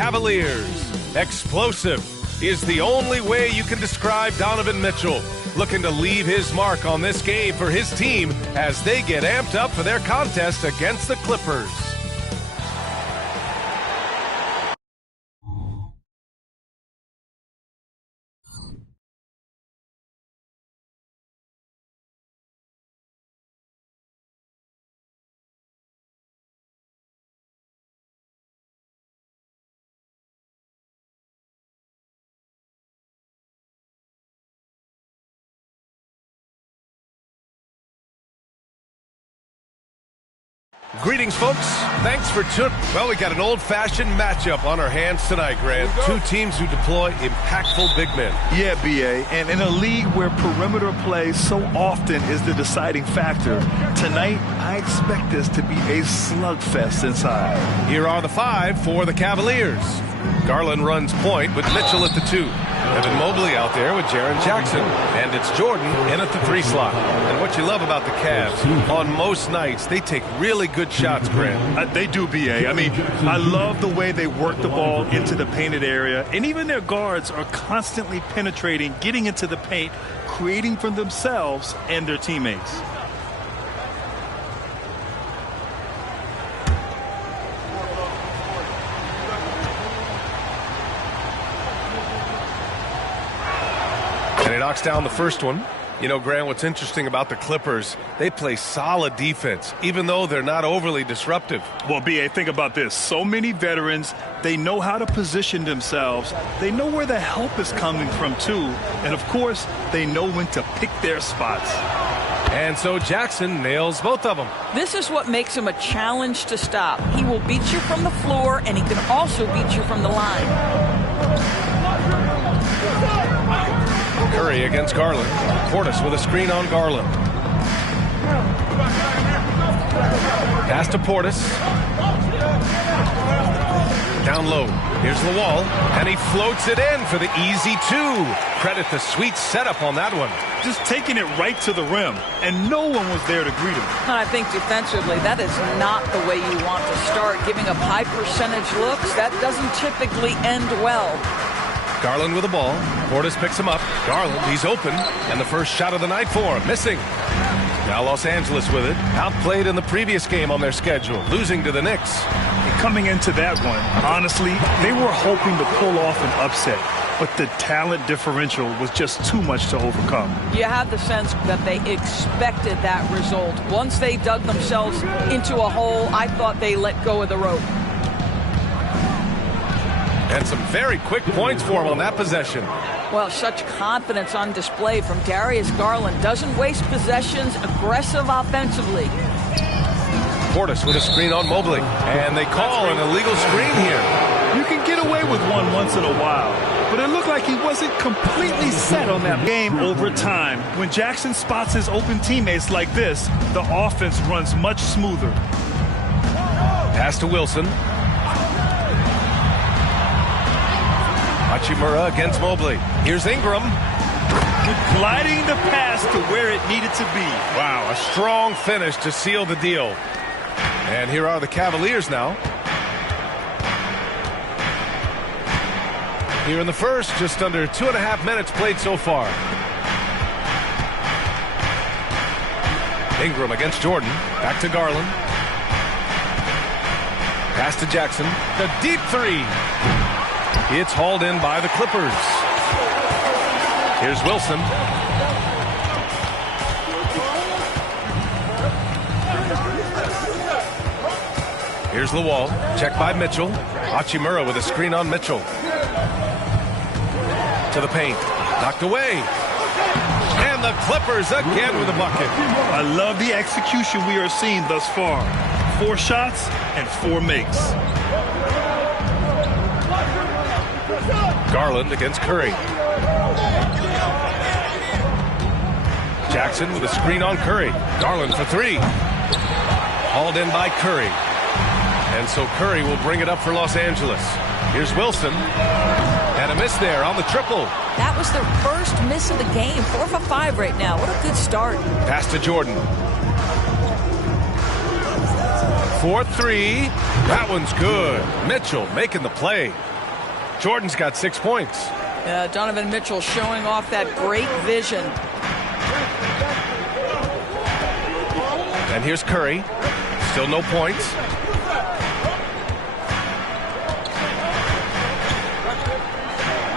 Cavaliers. Explosive is the only way you can describe Donovan Mitchell, looking to leave his mark on this game for his team as they get amped up for their contest against the Clippers. Greetings, folks. Thanks for tuning. Well, we got an old-fashioned matchup on our hands tonight, Grant. Two teams who deploy impactful big men. Yeah, B.A., and in a league where perimeter play so often is the deciding factor, tonight I expect this to be a slugfest inside. Here are the five for the Cavaliers. Garland runs point with Mitchell at the 2. Evan Mobley out there with Jaren Jackson. And it's Jordan in at the 3 slot. And what you love about the Cavs, on most nights, they take really good shots, Grant. They do, B.A. I mean, I love the way they work the ball into the painted area. And even their guards are constantly penetrating, getting into the paint, creating for themselves and their teammates. And he knocks down the first one. You know, Grant, what's interesting about the Clippers, they play solid defense, even though they're not overly disruptive. Well, B.A., think about this. So many veterans, they know how to position themselves. They know where the help is coming from, too. And, of course, they know when to pick their spots. And so Jackson nails both of them. This is what makes him a challenge to stop. He will beat you from the floor, and he can also beat you from the line. Curry against Garland. Portis with a screen on Garland. Pass to Portis. Down low. Here's the wall. And he floats it in for the easy 2. Credit the sweet setup on that one. Just taking it right to the rim, and no one was there to greet him. And I think defensively, that is not the way you want to start. Giving up high percentage looks, that doesn't typically end well. Garland with the ball. Portis picks him up. Garland, he's open. And the first shot of the night for him. Missing. Now Los Angeles with it. Outplayed in the previous game on their schedule. Losing to the Knicks. And coming into that one, honestly, they were hoping to pull off an upset. But the talent differential was just too much to overcome. You have the sense that they expected that result. Once they dug themselves into a hole, I thought they let go of the rope. And some very quick points for him on that possession. Well, such confidence on display from Darius Garland. Doesn't waste possessions, aggressive offensively. Portis with a screen on Mobley. And they call an illegal screen here. You can get away with one once in a while, but it looked like he wasn't completely set on that game over time. When Jackson spots his open teammates like this, the offense runs much smoother. Pass to Wilson. Hachimura against Mobley. Here's Ingram. Gliding the pass to where it needed to be. Wow, a strong finish to seal the deal. And here are the Cavaliers now. Here in the first, just under 2.5 minutes played so far. Ingram against Jordan. Back to Garland. Pass to Jackson. The deep 3. It's hauled in by the Clippers. Here's Wilson. Here's the wall. Check by Mitchell. Hachimura with a screen on Mitchell. To the paint. Knocked away. And the Clippers again with a bucket. I love the execution we are seeing thus far. 4 shots and 4 makes. Garland against Curry. Jackson with a screen on Curry. Garland for 3. Hauled in by Curry. And so Curry will bring it up for Los Angeles. Here's Wilson. And a miss there on the triple. That was their first miss of the game. 4 for 5 right now. What a good start. Pass to Jordan. 4-3. That one's good. Mitchell making the play. Jordan's got 6 points. Donovan Mitchell showing off that great vision. And here's Curry. Still no points.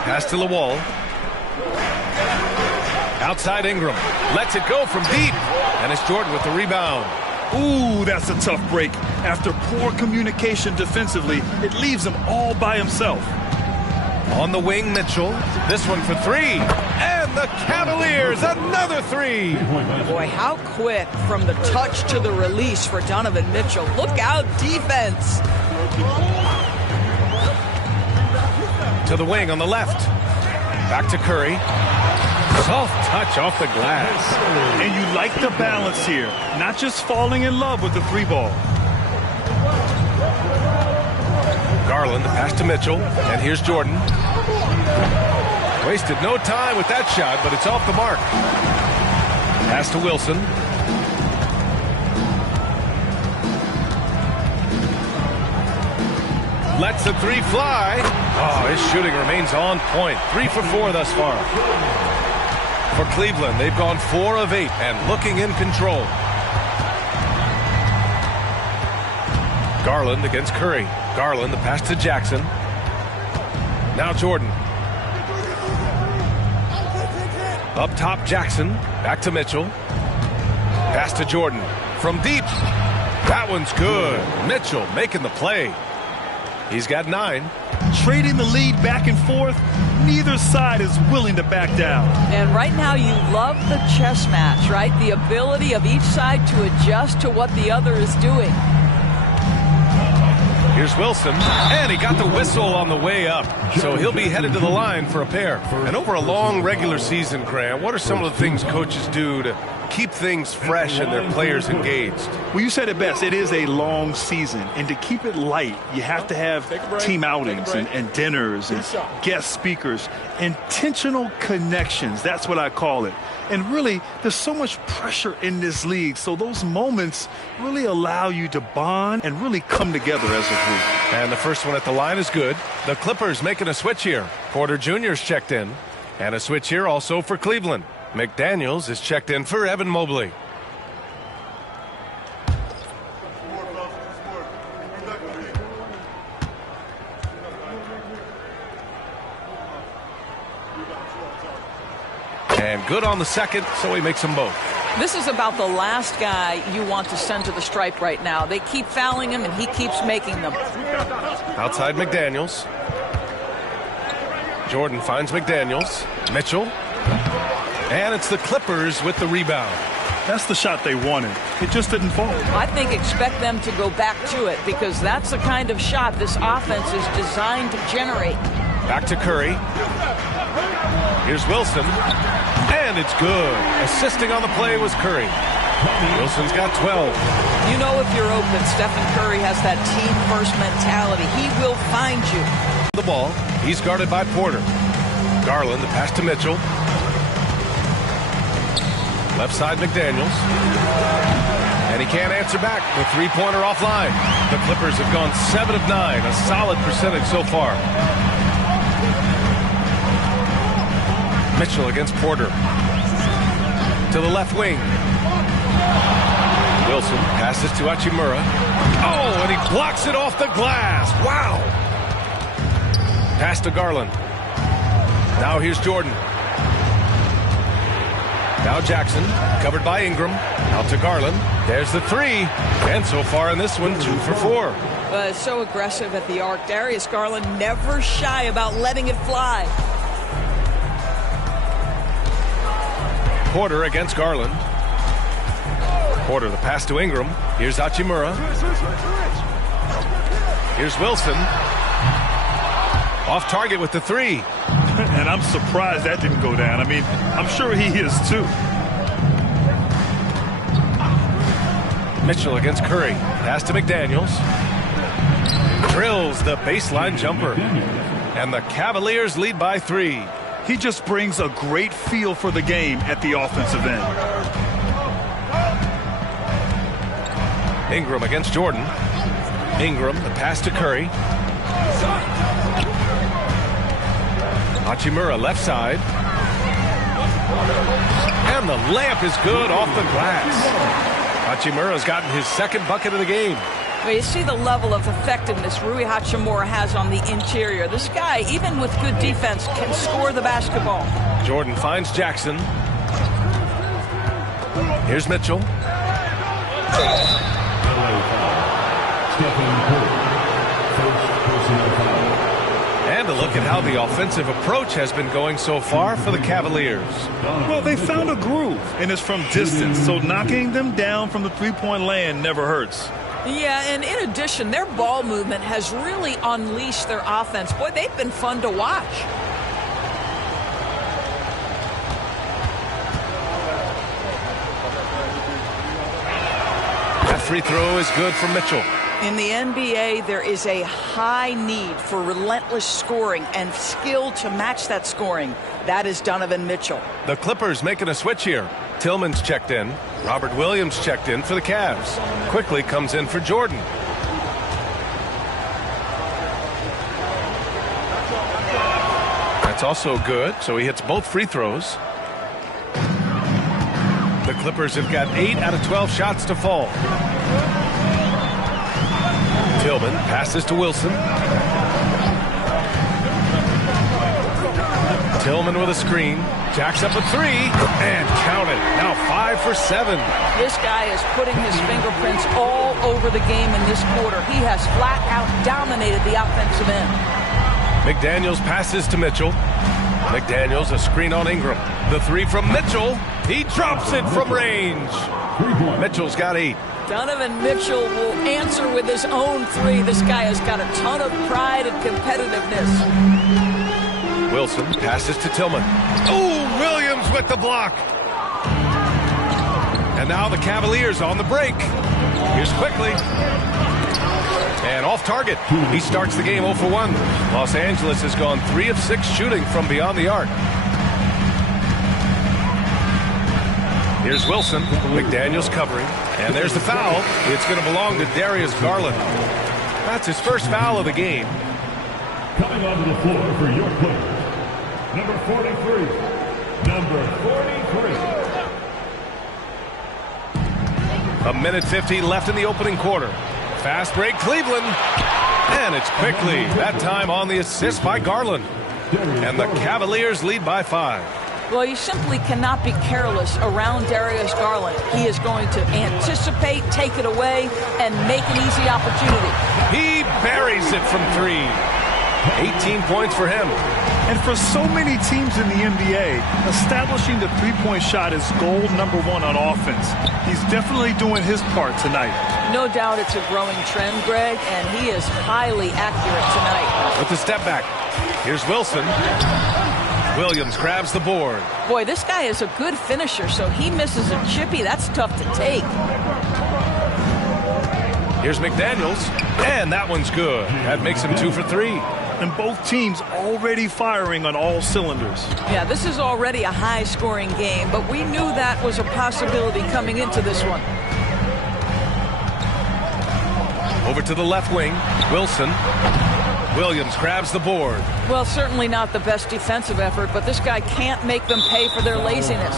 Pass to the wall. Outside Ingram. Lets it go from deep. And it's Jordan with the rebound. Ooh, that's a tough break. After poor communication defensively, it leaves him all by himself. On the wing, Mitchell. This one for 3. And the Cavaliers, another 3. Boy, how quick from the touch to the release for Donovan Mitchell. Look out, defense. To the wing on the left. Back to Curry. Soft touch off the glass. And you like the balance here. Not just falling in love with the 3-ball. Garland, the pass to Mitchell. And here's Jordan. Wasted no time with that shot, but it's off the mark. Pass to Wilson. Lets the 3 fly. Oh, his shooting remains on point. 3 for 4 thus far. For Cleveland, they've gone 4 of 8 and looking in control. Garland against Curry. Garland, the pass to Jackson. Now Jordan. Up top, Jackson. Back to Mitchell. Pass to Jordan. From deep. That one's good. Mitchell making the play. He's got 9. Trading the lead back and forth. Neither side is willing to back down. And right now you love the chess match, right? The ability of each side to adjust to what the other is doing. Here's Wilson, and he got the whistle on the way up. So he'll be headed to the line for a pair. And over a long regular season, Graham, what are some of the things coaches do to keep things fresh and their players engaged? Well, you said it best. It is a long season. And to keep it light, you have to have team outings and dinners and guest speakers. Intentional connections. That's what I call it. And really, there's so much pressure in this league. So those moments really allow you to bond and really come together as a group. And the first one at the line is good. The Clippers making a switch here. Porter Jr.'s checked in. And a switch here also for Cleveland. McDaniels is checked in for Evan Mobley. And good on the second, so he makes them both. This is about the last guy you want to send to the stripe right now. They keep fouling him, and he keeps making them. Outside McDaniels. Jordan finds McDaniels. Mitchell. And it's the Clippers with the rebound. That's the shot they wanted. It just didn't fall. I think expect them to go back to it because that's the kind of shot this offense is designed to generate. Back to Curry. Here's Wilson. And it's good. Assisting on the play was Curry. Wilson's got 12. You know if you're open, Stephen Curry has that team-first mentality. He will find you. The ball. He's guarded by Porter. Garland, the pass to Mitchell. Left side, McDaniels. And he can't answer back. The three-pointer offline. The Clippers have gone 7 of 9. A solid percentage so far. Mitchell against Porter. To the left wing. Wilson passes to Hachimura. Oh, and he blocks it off the glass. Wow. Pass to Garland. Now here's Jordan. Now Jackson, covered by Ingram. Out to Garland. There's the 3. And so far in this one, 2 for 4. So aggressive at the arc. Darius Garland never shy about letting it fly. Porter against Garland. Porter, the pass to Ingram. Here's Hachimura. Here's Wilson. Off target with the 3. And I'm surprised that didn't go down. I mean, I'm sure he is too. Mitchell against Curry. Pass to McDaniels. Drills the baseline jumper. And the Cavaliers lead by 3. He just brings a great feel for the game at the offensive end. Ingram against Jordan. Ingram, the pass to Curry. Hachimura left side. And the layup is good off the glass. Hachimura's gotten his second bucket of the game. Well, you see the level of effectiveness Rui Hachimura has on the interior. This guy, even with good defense, can score the basketball. Jordan finds Jackson. Here's Mitchell. And a look at how the offensive approach has been going so far for the Cavaliers. Well, they found a groove, and it's from distance, so knocking them down from the three-point land never hurts. Yeah, and in addition, their ball movement has really unleashed their offense. Boy, they've been fun to watch. That free throw is good for Mitchell. In the NBA, there is a high need for relentless scoring and skill to match that scoring. That is Donovan Mitchell. The Clippers making a switch here. Tillman's checked in. Robert Williams checked in for the Cavs. Quickly comes in for Jordan. That's also good, so he hits both free throws. The Clippers have got 8 out of 12 shots to fall. Tillman passes to Wilson. Tillman with a screen. Jacks up a three. And count it. Now 5 for 7. This guy is putting his fingerprints all over the game in this quarter. He has flat out dominated the offensive end. McDaniels passes to Mitchell. McDaniels a screen on Ingram. The three from Mitchell. He drops it from range. Mitchell's got 8. Donovan Mitchell will answer with his own three. This guy has got a ton of pride and competitiveness. Wilson passes to Tillman. Oh, Williams with the block. And now the Cavaliers on the break. Here's Quickly. And off target. He starts the game 0 for 1. Los Angeles has gone 3 of 6 shooting from beyond the arc. Here's Wilson. McDaniels covering. And there's the foul. It's going to belong to Darius Garland. That's his first foul of the game. Coming onto the floor for your players. Number 43. Number 43. A minute 50 left in the opening quarter. Fast break, Cleveland. And it's Quickly. That time on the assist by Garland. And the Cavaliers lead by 5. Well, you simply cannot be careless around Darius Garland. He is going to anticipate, take it away, and make an easy opportunity. He buries it from 3. 18 points for him. And for so many teams in the NBA, establishing the three-point shot is goal number 1 on offense. He's definitely doing his part tonight. No doubt it's a growing trend, Greg, and he is highly accurate tonight. With the step back, here's Wilson. Williams grabs the board. Boy, this guy is a good finisher, so he misses a chippy. That's tough to take. Here's McDaniels, and that one's good. That makes him 2 for 3. And both teams already firing on all cylinders. Yeah, this is already a high-scoring game, but we knew that was a possibility coming into this one. Over to the left wing, Wilson. Williams grabs the board. Well, certainly not the best defensive effort, but this guy can't make them pay for their laziness.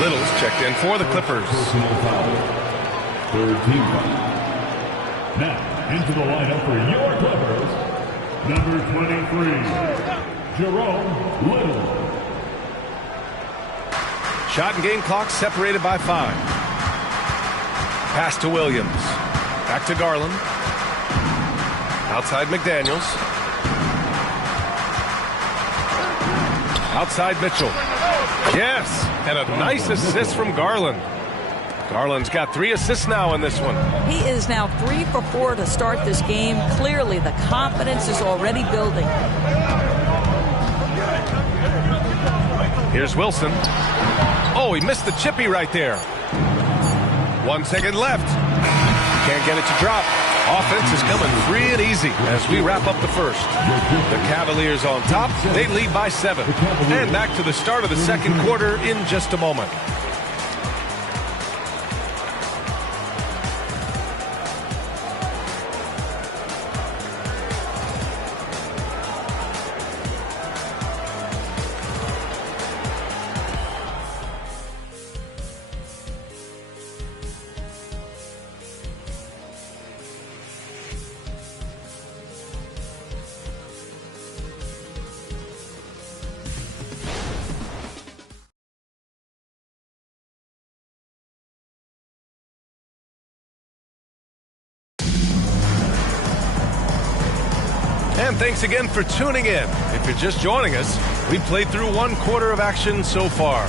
Little's checked in for the Clippers. Third team foul. Now, into the lineup for your Clippers, number 23, Jerome Little. Shot and game clock separated by 5. Pass to Williams. Back to Garland. Outside McDaniels. Outside Mitchell. Yes, and a nice assist from Garland. Garland's got 3 assists now in this one. He is now 3 for 4 to start this game. Clearly, the confidence is already building. Here's Wilson. Oh, he missed the chippy right there. 1 second left. Can't get it to drop. Offense is coming free and easy as we wrap up the first. The Cavaliers on top. They lead by 7. And back to the start of the second quarter in just a moment. And thanks again for tuning in. If you're just joining us, we played through 1/4 of action so far.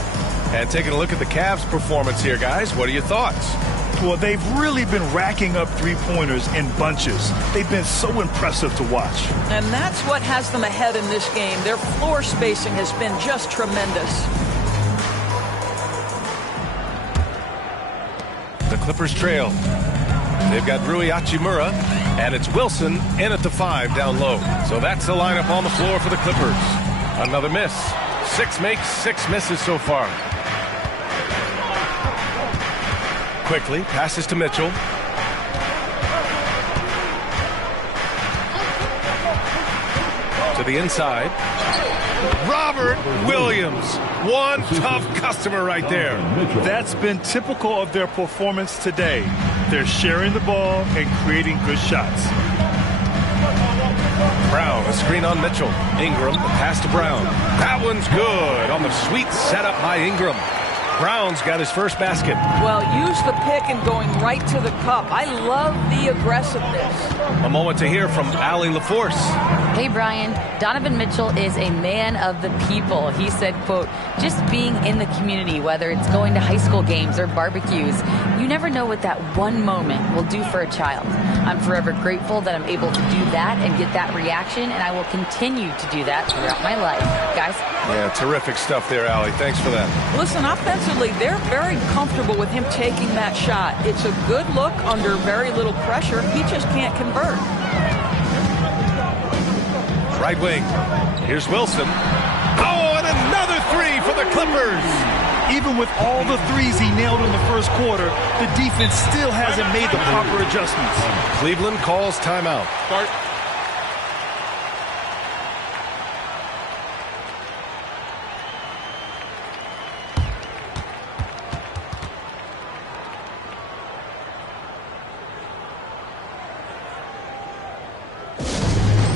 And taking a look at the Cavs' performance here, guys, what are your thoughts? Well, they've really been racking up three-pointers in bunches. They've been so impressive to watch. And that's what has them ahead in this game. Their floor spacing has been just tremendous. The Clippers trail. They've got Rui Hachimura, and it's Wilson in at the 5 down low. So that's the lineup on the floor for the Clippers. Another miss. 6 makes, 6 misses so far. Quickly passes to Mitchell. To the inside. Robert Williams. One tough customer right there. That's been typical of their performance today. They're sharing the ball and creating good shots. Brown, a screen on Mitchell. Ingram, the pass to Brown. That one's good on the sweet setup by Ingram. Brown's got his first basket. Well, use the pick and going right to the cup. I love the aggressiveness. A moment to hear from Allie LaForce. Hey, Brian. Donovan Mitchell is a man of the people. He said, quote, just being in the community, whether it's going to high school games or barbecues, you never know what that one moment will do for a child. I'm forever grateful that I'm able to do that and get that reaction, and I will continue to do that throughout my life. Guys? Yeah, terrific stuff there, Allie. Thanks for that. Listen, offensively, they're very comfortable with him taking that shot. It's a good look under very little pressure. He just can't convert. Right wing. Here's Wilson. Oh, and another 3 for the Clippers. Even with all the threes he nailed in the first quarter, the defense still hasn't made the proper adjustments. Cleveland calls timeout. Start.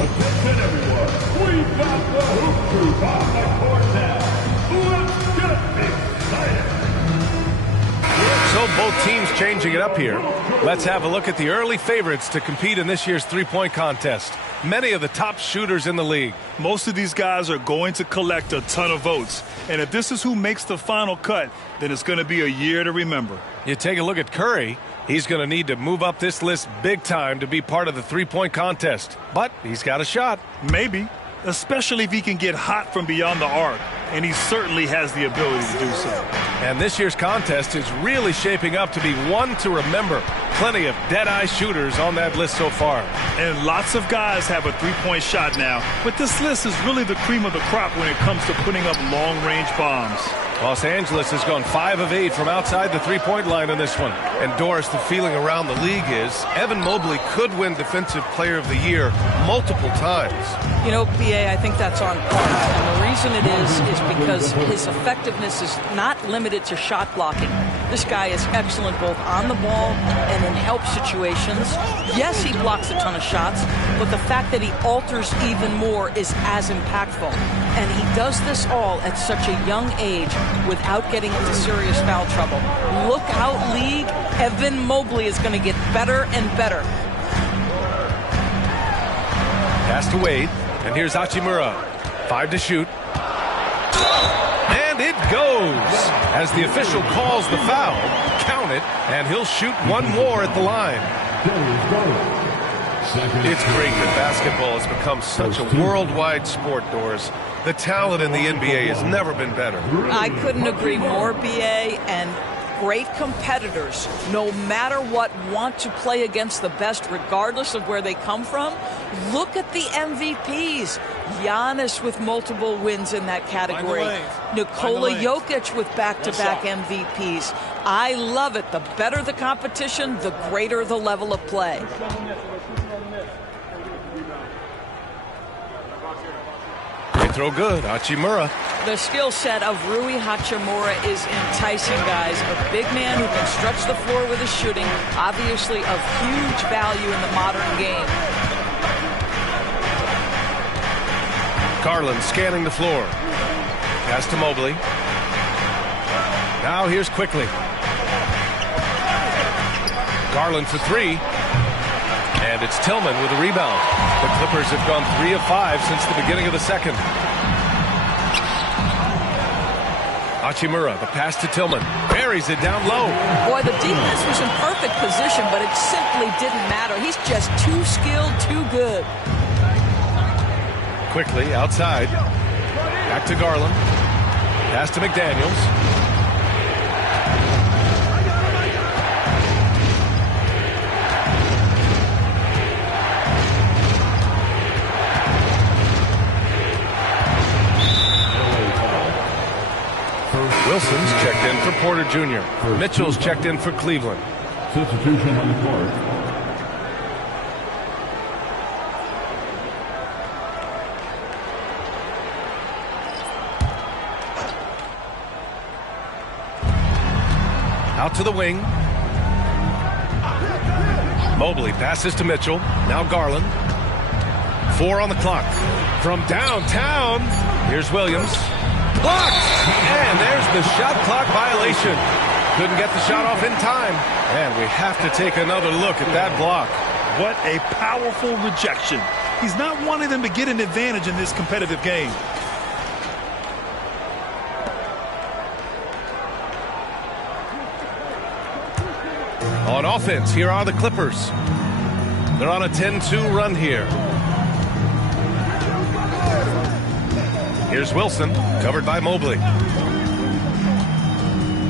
Attention everyone, we've got the hoop group on the court now. Let's get excited. So both teams changing it up here. Let's have a look at the early favorites to compete in this year's three-point contest. Many of the top shooters in the league. Most of these guys are going to collect a ton of votes. And if this is who makes the final cut, then it's going to be a year to remember. You take a look at Curry. He's going to need to move up this list big time to be part of the three-point contest. But he's got a shot. Maybe, especially if he can get hot from beyond the arc. And he certainly has the ability to do so. And this year's contest is really shaping up to be one to remember. Plenty of dead-eye shooters on that list so far. And lots of guys have a three-point shot now. But this list is really the cream of the crop when it comes to putting up long-range bombs. Los Angeles has gone 5 of 8 from outside the three-point line in this one. And Doris, the feeling around the league is Evan Mobley could win Defensive Player of the Year multiple times. You know, BA, I think that's on point. And the reason it is because his effectiveness is not limited to shot blocking. This guy is excellent both on the ball and in help situations. Yes, he blocks a ton of shots, but the fact that he alters even more is as impactful. And he does this all at such a young age without getting into serious foul trouble. Look out, league. Evan Mobley is going to get better and better. Pass to Wade, and here's Hachimura. 5 to shoot. And it goes. As the official calls the foul, count it, and he'll shoot one more at the line. It's great that basketball has become such a worldwide sport, Doris. The talent in the NBA has never been better. I couldn't agree more, BA, and great competitors, no matter what, want to play against the best regardless of where they come from. Look at the MVPs. Giannis with multiple wins in that category. Nikola Jokic with back-to-back MVPs. I love it. The better the competition, the greater the level of play. They throw good. Hachimura. The skill set of Rui Hachimura is enticing, guys. A big man who can stretch the floor with his shooting, obviously of huge value in the modern game. Garland scanning the floor. Pass to Mobley. Now here's Quickly. Garland for 3. And it's Tillman with a rebound. The Clippers have gone 3 of 5 since the beginning of the second. Hachimura, the pass to Tillman. Buries it down low. Boy, the defense was in perfect position, but it simply didn't matter. He's just too skilled, too good. Quickly, outside. Back to Garland. Pass to McDaniels. Wilson's checked in for Porter Jr. Mitchell's checked in for Cleveland. Substitution on the court. Out to the wing. Mobley passes to Mitchell. Now Garland. 4 on the clock. From downtown, here's Williams. Blocked! And there's the shot clock violation. Couldn't get the shot off in time. And we have to take another look at that block. What a powerful rejection. He's not wanting them to get an advantage in this competitive game. On offense, here are the Clippers. They're on a 10-2 run here. Here's Wilson, covered by Mobley.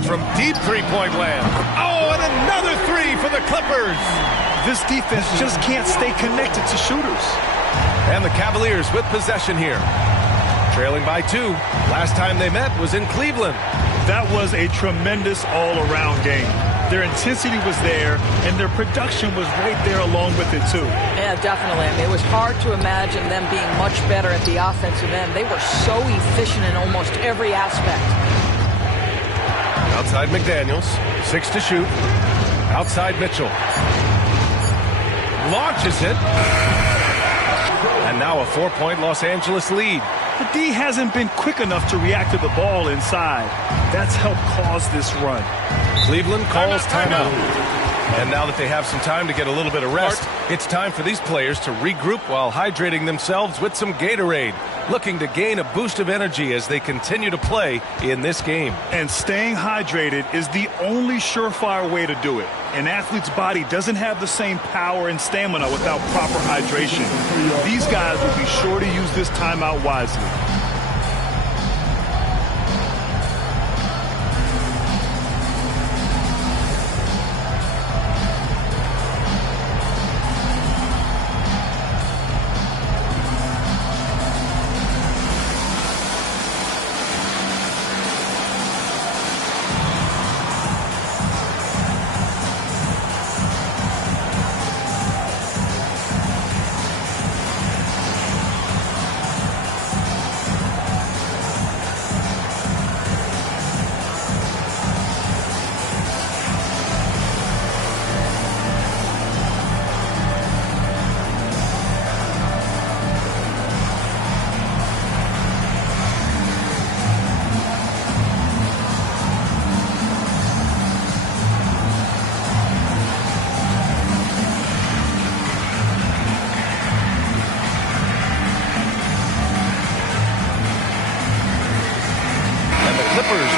From deep three-point land. Oh, and another three for the Clippers. This defense just can't stay connected to shooters. And the Cavaliers with possession here. Trailing by 2. Last time they met was in Cleveland. That was a tremendous all-around game. Their intensity was there, and their production was right there along with it, too. Yeah, definitely. I mean, it was hard to imagine them being much better at the offensive end. They were so efficient in almost every aspect. Outside McDaniels. 6 to shoot. Outside Mitchell. Launches it. And now a 4-point Los Angeles lead. The D hasn't been quick enough to react to the ball inside. That's helped cause this run. Cleveland calls timeout. And now that they have some time to get a little bit of rest, it's time for these players to regroup while hydrating themselves with some Gatorade, looking to gain a boost of energy as they continue to play in this game. And staying hydrated is the only surefire way to do it. An athlete's body doesn't have the same power and stamina without proper hydration. These guys will be sure to use this timeout wisely.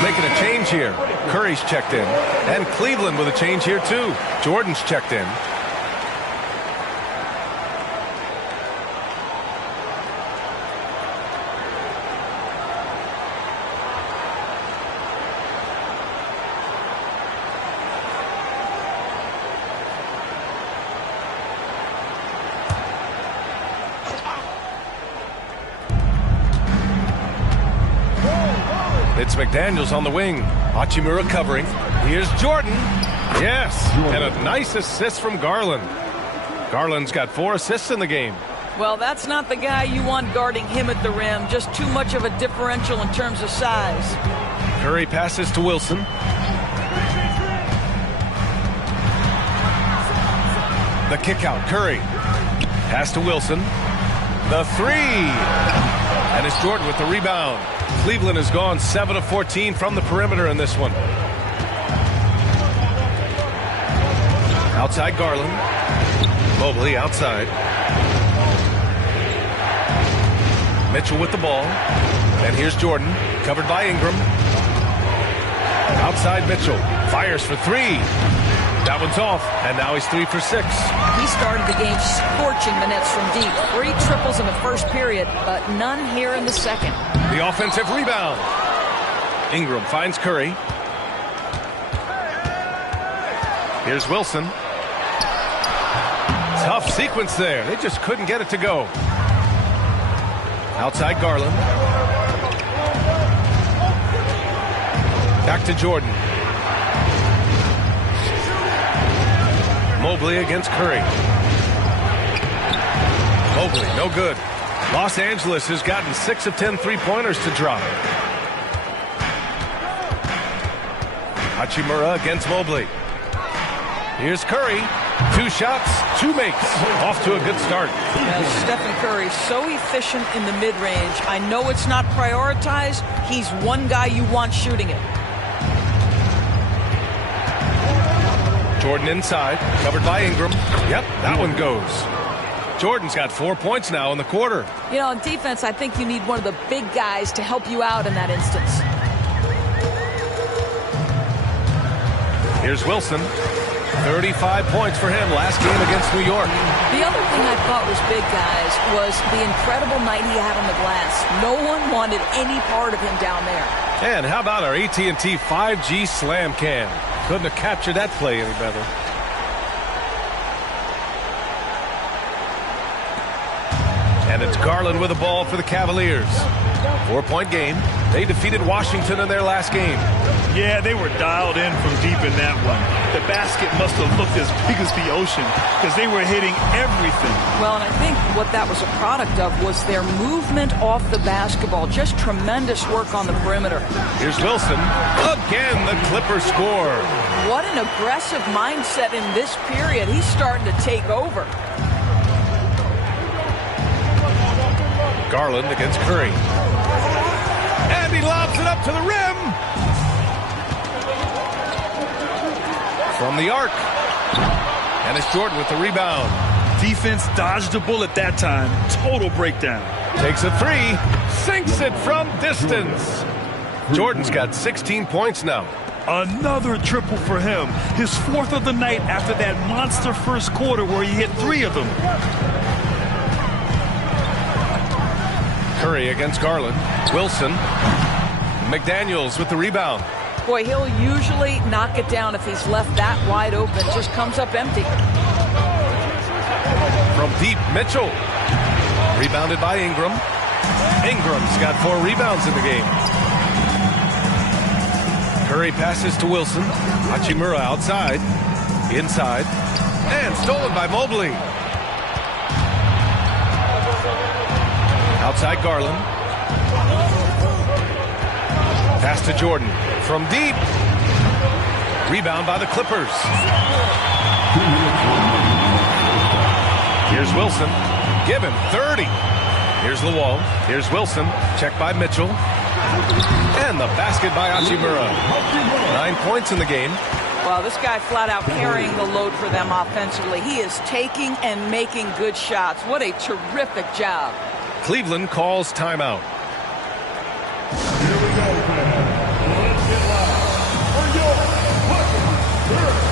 Making a change here. Curry's checked in. And Cleveland with a change here, too. Jordan's checked in. It's McDaniels on the wing. Hachimura covering. Here's Jordan. Yes, and a nice assist from Garland. Garland's got 4 assists in the game. Well, that's not the guy you want guarding him at the rim. Just too much of a differential in terms of size. Curry passes to Wilson. The kick out, Curry. Pass to Wilson. The 3. And it's Jordan with the rebound. Cleveland has gone 7 of 14 from the perimeter in this one. Outside Garland. Mobley outside. Mitchell with the ball. And here's Jordan, covered by Ingram. Outside Mitchell. Fires for three. That one's off, and now he's 3 for 6. He started the game scorching minutes from deep. 3 triples in the first period, but none here in the second. The offensive rebound. Ingram finds Curry. Here's Wilson. Tough sequence there. They just couldn't get it to go. Outside Garland. Back to Jordan. Mobley against Curry. Mobley, no good. Los Angeles has gotten 6 of 10 three-pointers to drop. Hachimura against Mobley. Here's Curry. 2 shots, 2 makes. Off to a good start. Stephen Curry, so efficient in the mid-range. I know it's not prioritized. He's one guy you want shooting it. Jordan inside, covered by Ingram. Yep, that one goes. Jordan's got 4 points now in the quarter. You know, in defense, I think you need one of the big guys to help you out in that instance. Here's Wilson. 35 points for him last game against New York. The other thing I thought was big, guys, was the incredible night he had on the glass. No one wanted any part of him down there. And how about our AT&T 5G Slam Cam? Couldn't have captured that play any better. And it's Garland with the ball for the Cavaliers. 4-point game. They defeated Washington in their last game. Yeah, they were dialed in from deep in that one. The basket must have looked as big as the ocean because they were hitting everything. Well, and I think what that was a product of was their movement off the basketball. Just tremendous work on the perimeter. Here's Wilson. Again, the Clippers score. What an aggressive mindset in this period. He's starting to take over. Garland against Curry. And he lobs it up to the rim. From the arc. And it's Jordan with the rebound. Defense dodged a bullet that time. Total breakdown. Takes a 3. Sinks it from distance. Jordan's got 16 points now. Another triple for him. His 4th of the night after that monster first quarter where he hit 3 of them. Curry against Garland. Wilson. McDaniels with the rebound. Boy, he'll usually knock it down if he's left that wide open. Just comes up empty. From deep, Mitchell. Rebounded by Ingram. Ingram's got 4 rebounds in the game. Curry passes to Wilson. Hachimura outside. Inside. And stolen by Mobley. Outside Garland. Pass to Jordan. From deep. Rebound by the Clippers. Here's Wilson. Give him 30. Here's Lawal. Here's Wilson. Checked by Mitchell. And the basket by Hachimura. 9 points in the game. Well, this guy flat out carrying the load for them offensively. He is taking and making good shots. What a terrific job. Cleveland calls timeout. Here we go, fans. Let's get loud for your Clippers.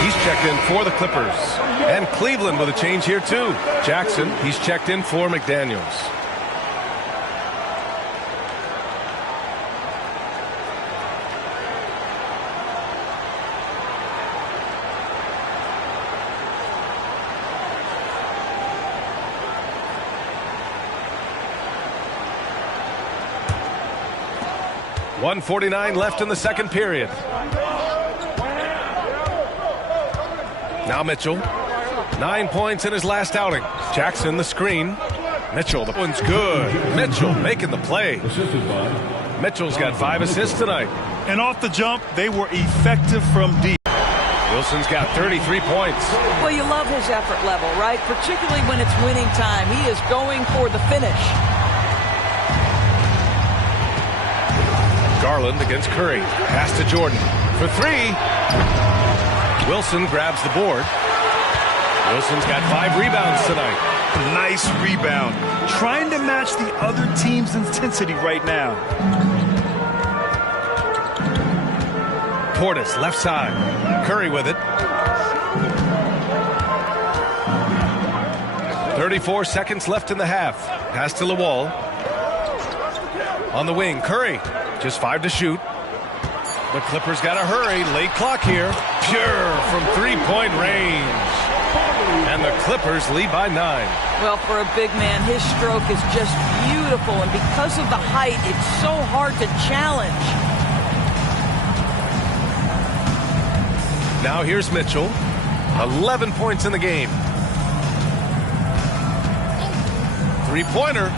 He's checked in for the Clippers. And Cleveland with a change here, too. Jackson, he's checked in for McDaniels. 1:49 left in the second period. Now Mitchell. 9 points in his last outing. Jackson the screen. Mitchell, the one's good. Mitchell making the play. Mitchell's got 5 assists tonight. And off the jump, they were effective from deep. Wilson's got 33 points. Well, you love his effort level, right? Particularly when it's winning time. He is going for the finish. Garland against Curry. Pass to Jordan for 3. Wilson grabs the board. Wilson's got 5 rebounds tonight. Nice rebound. Trying to match the other team's intensity right now. Portis, left side. Curry with it. 34 seconds left in the half. Pass to Lawal. On the wing, Curry. Just 5 to shoot. The Clippers got to hurry. Late clock here. Pure from 3-point range. And the Clippers lead by 9. Well, for a big man, his stroke is just beautiful. And because of the height, it's so hard to challenge. Now here's Mitchell. 11 points in the game. 3-pointer.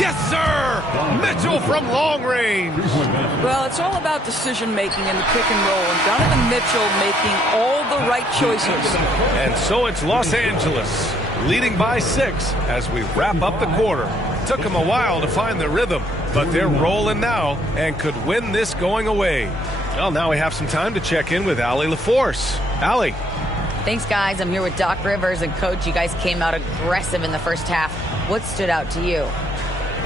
Yes, sir! Mitchell from long range. Well, it's all about decision-making in the pick and roll, and Donovan Mitchell making all the right choices. And so it's Los Angeles, leading by 6 as we wrap up the quarter. Took them a while to find their rhythm, but they're rolling now and could win this going away. Well, now we have some time to check in with Allie LaForce. Allie. Thanks, guys. I'm here with Doc Rivers. And, Coach, you guys came out aggressive in the first half. What stood out to you?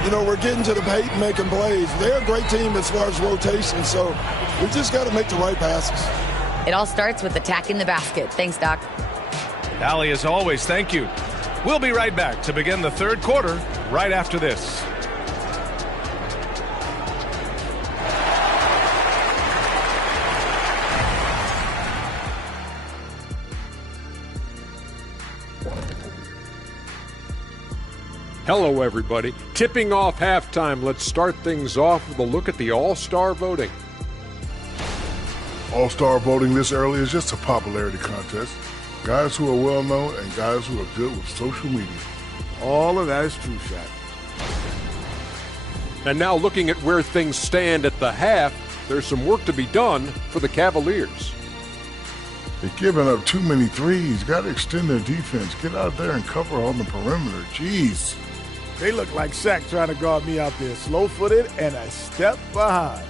You know, we're getting to the paint and making plays. They're a great team as far as rotation, so we just got to make the right passes. It all starts with attacking the basket. Thanks, Doc. Allie, as always, thank you. We'll be right back to begin the third quarter right after this. Hello, everybody. Tipping off halftime, let's start things off with a look at the All-Star voting. All-Star voting this early is just a popularity contest. Guys who are well-known and guys who are good with social media. All of that is true, Shaq. And now looking at where things stand at the half, there's some work to be done for the Cavaliers. They're giving up too many threes. Got to extend their defense. Get out there and cover on the perimeter. Jeez. They look like Shaq trying to guard me out there. Slow-footed and a step behind.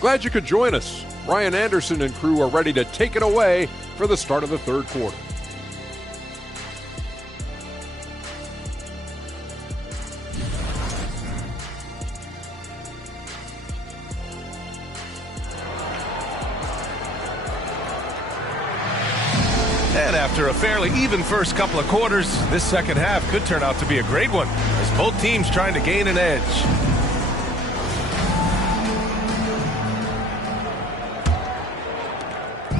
Glad you could join us. Ryan Anderson and crew are ready to take it away for the start of the third quarter. And after a fairly even first couple of quarters, this second half could turn out to be a great one as both teams trying to gain an edge.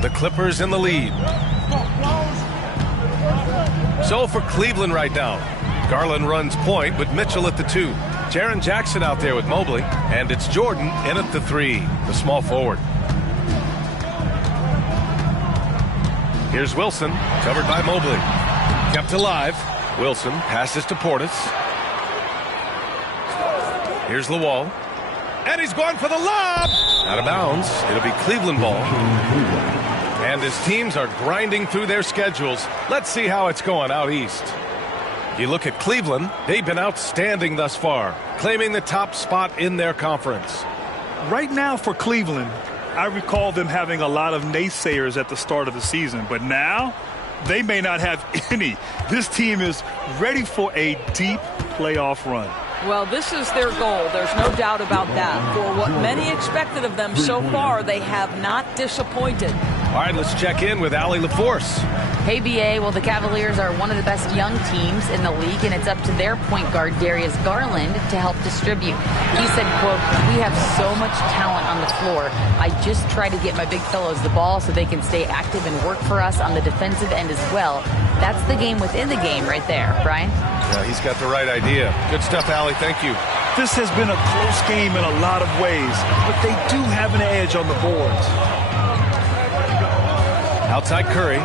The Clippers in the lead. So for Cleveland right now, Garland runs point with Mitchell at the 2. Jaren Jackson out there with Mobley, and it's Jordan in at the 3, the small forward. Here's Wilson, covered by Mobley. Kept alive. Wilson passes to Portis. Here's Lawal. And he's going for the lob! Out of bounds. It'll be Cleveland ball. And as teams are grinding through their schedules, let's see how it's going out east. You look at Cleveland, they've been outstanding thus far, claiming the top spot in their conference. Right now for Cleveland, I recall them having a lot of naysayers at the start of the season, but now they may not have any. This team is ready for a deep playoff run. Well, this is their goal. There's no doubt about that. For what many expected of them so far, they have not disappointed. All right, let's check in with Allie LaForce. Hey, BA. Well, the Cavaliers are one of the best young teams in the league, and it's up to their point guard, Darius Garland, to help distribute. He said, quote, "We have so much talent on the floor. I just try to get my big fellows the ball so they can stay active and work for us on the defensive end as well." That's the game within the game right there, Brian. Yeah, he's got the right idea. Good stuff, Allie. Thank you. This has been a close game in a lot of ways, but they do have an edge on the boards. Outside Curry.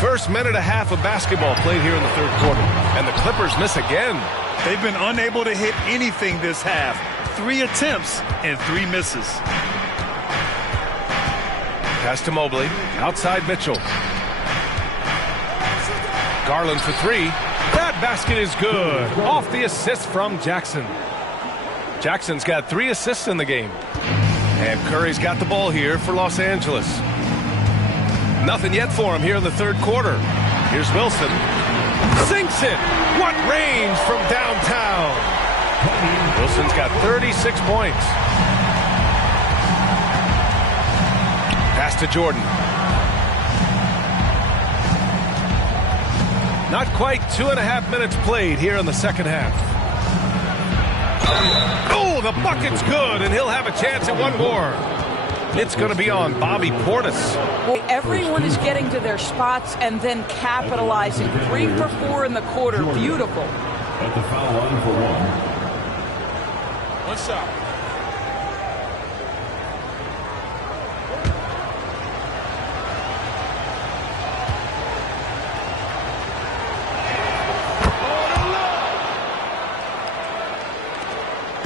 First minute and a half of basketball played here in the third quarter. And the Clippers miss again. They've been unable to hit anything this half. 3 attempts and 3 misses. Pass to Mobley. Outside Mitchell. Garland for 3. That basket is good. Off the assist from Jackson. Jackson's got 3 assists in the game. And Curry's got the ball here for Los Angeles. Nothing yet for him here in the third quarter. Here's Wilson. Sinks it. What range from downtown. Wilson's got 36 points. Pass to Jordan. Not quite 2.5 minutes played here in the second half. Oh, the bucket's good, and he'll have a chance at one more. It's going to be on Bobby Portis. Everyone is getting to their spots and then capitalizing. 3 for 4 in the quarter. Beautiful. At the foul line for 1. What's up?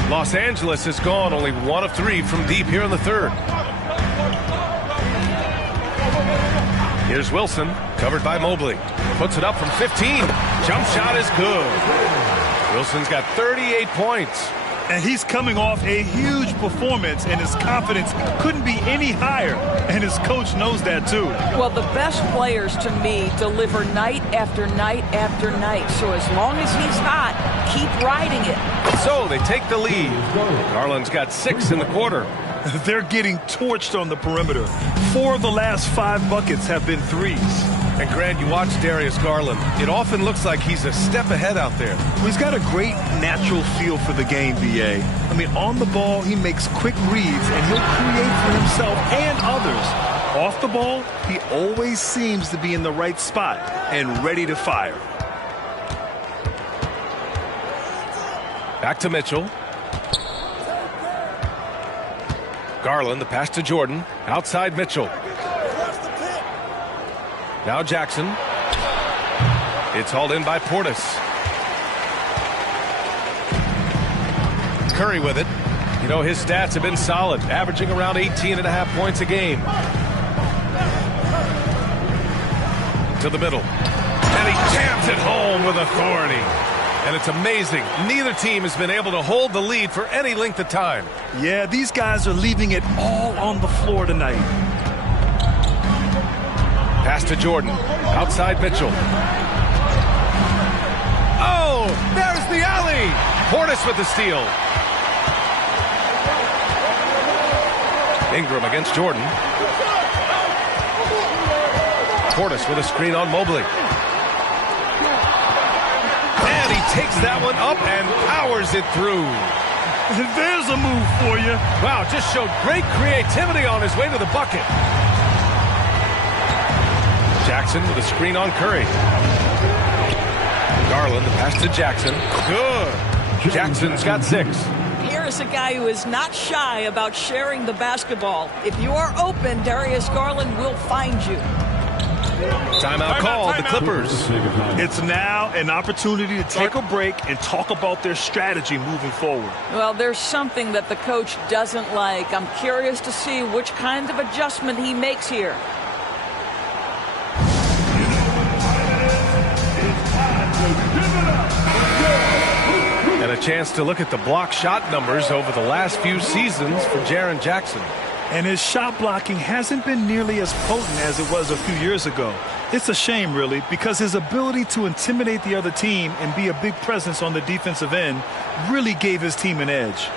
Los Angeles has gone only 1 of 3 from deep here in the third. Here's Wilson, covered by Mobley. Puts it up from 15. Jump shot is good. Wilson's got 38 points. And he's coming off a huge performance, and his confidence couldn't be any higher. And his coach knows that, too. Well, the best players, to me, deliver night after night after night. So as long as he's hot, keep riding it. So they take the lead. Garland's got 6 in the quarter. They're getting torched on the perimeter. 4 of the last 5 buckets have been threes. And Grant, you watch Darius Garland. It often looks like he's a step ahead out there. He's got a great natural feel for the game, BA. I mean, on the ball, he makes quick reads, and he'll create for himself and others. Off the ball, he always seems to be in the right spot and ready to fire. Back to Mitchell. Garland, the pass to Jordan. Outside Mitchell. Now Jackson. It's hauled in by Portis. Curry with it. You know, his stats have been solid, averaging around 18.5 points a game. To the middle. And he jams it home with authority. And it's amazing. Neither team has been able to hold the lead for any length of time. Yeah, these guys are leaving it all on the floor tonight. Pass to Jordan. Outside Mitchell. Oh, there's the alley. Portis with the steal. Ingram against Jordan. Portis with a screen on Mobley. And he takes that one up and powers it through. There's a move for you. Wow, just showed great creativity on his way to the bucket. Jackson with a screen on Curry. Garland, the pass to Jackson. Good. Jackson's got 6. Here is a guy who is not shy about sharing the basketball. If you are open, Darius Garland will find you. Timeout called, the Clippers. It's now an opportunity to take a break and talk about their strategy moving forward. Well, there's something that the coach doesn't like. I'm curious to see which kind of adjustment he makes here. And a chance to look at the block shot numbers over the last few seasons for Jaren Jackson. And his shot blocking hasn't been nearly as potent as it was a few years ago. It's a shame, really, because his ability to intimidate the other team and be a big presence on the defensive end really gave his team an edge.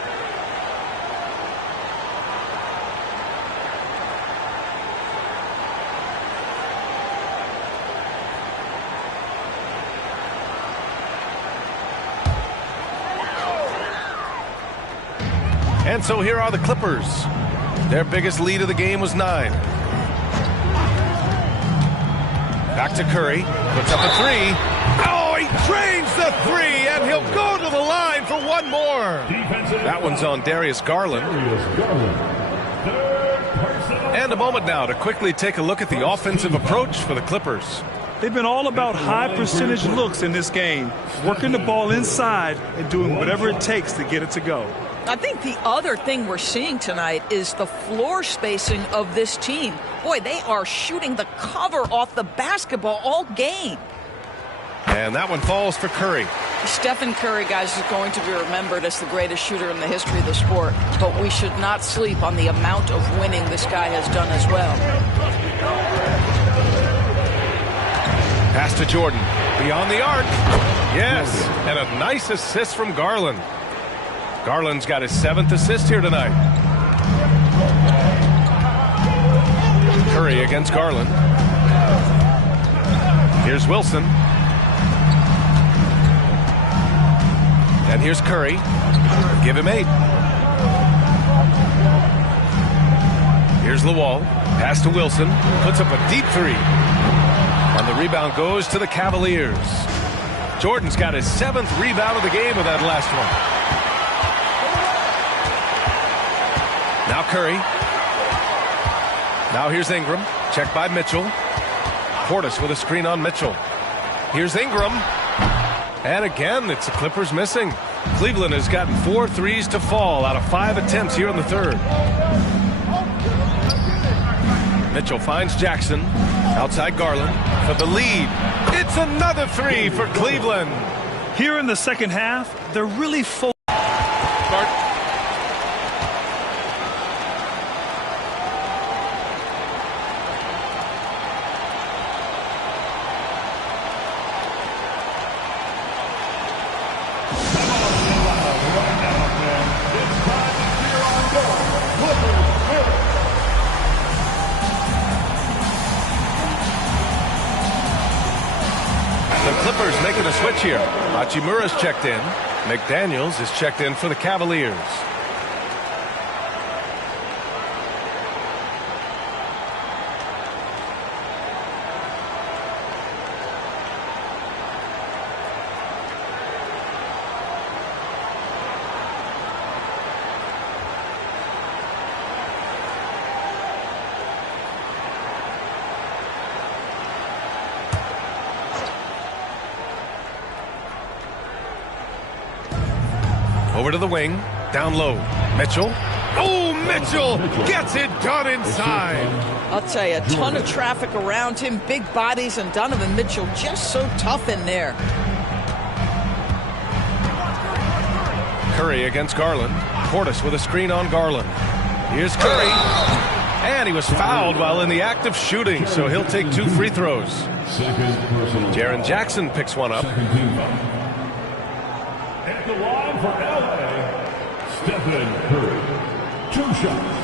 And so here are the Clippers. Their biggest lead of the game was 9. Back to Curry. Puts up a 3. Oh, he drains the 3, and he'll go to the line for one more. That one's on Darius Garland. And a moment now to quickly take a look at the offensive approach for the Clippers. They've been all about high percentage looks in this game, working the ball inside and doing whatever it takes to get it to go. I think the other thing we're seeing tonight is the floor spacing of this team. Boy, they are shooting the cover off the basketball all game. And that one falls for Curry. Stephen Curry, guys, is going to be remembered as the greatest shooter in the history of the sport. But we should not sleep on the amount of winning this guy has done as well. Pass to Jordan. Beyond the arc. Yes. And a nice assist from Garland. Garland's got his 7th assist here tonight. Curry against Garland. Here's Wilson. And here's Curry. Give him 8. Here's Lawal. Pass to Wilson. Puts up a deep 3. And the rebound goes to the Cavaliers. Jordan's got his 7th rebound of the game with that last one. Now Curry. Now here's Ingram. Checked by Mitchell. Portis with a screen on Mitchell. Here's Ingram. And again, it's the Clippers missing. Cleveland has gotten 4 threes to fall out of 5 attempts here in the third. Mitchell finds Jackson. Outside Garland for the lead. It's another 3 for Cleveland. Here in the second half, they're really focused. Clippers making a switch here. Hachimura's checked in. McDaniels is checked in for the Cavaliers. Over to the wing. Down low. Mitchell. Oh, Mitchell gets it done inside. I'll tell you, a ton of traffic around him, big bodies, and Donovan Mitchell just so tough in there. Curry against Garland. Portis with a screen on Garland. Here's Curry. And he was fouled while in the act of shooting, so he'll take 2 free throws. Jaren Jackson picks one up. At the line for LA, Stephen Curry. 2 shots.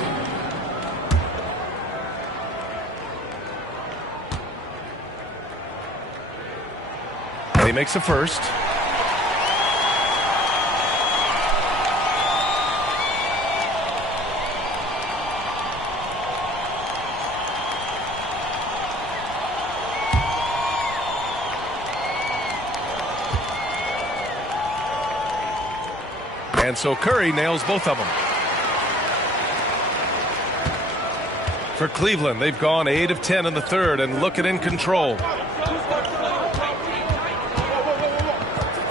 And he makes the first. And so Curry nails both of them. For Cleveland, they've gone 8 of 10 in the third and looking in control.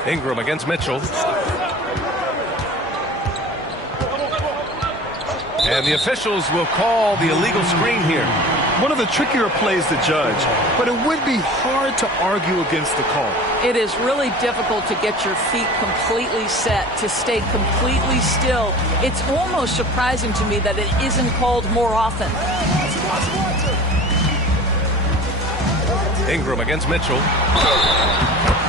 Ingram against Mitchell. And the officials will call the illegal screen here. One of the trickier plays to judge, but it would be hard to argue against the call. It is really difficult to get your feet completely set, to stay completely still. It's almost surprising to me that it isn't called more often. Ingram against Mitchell.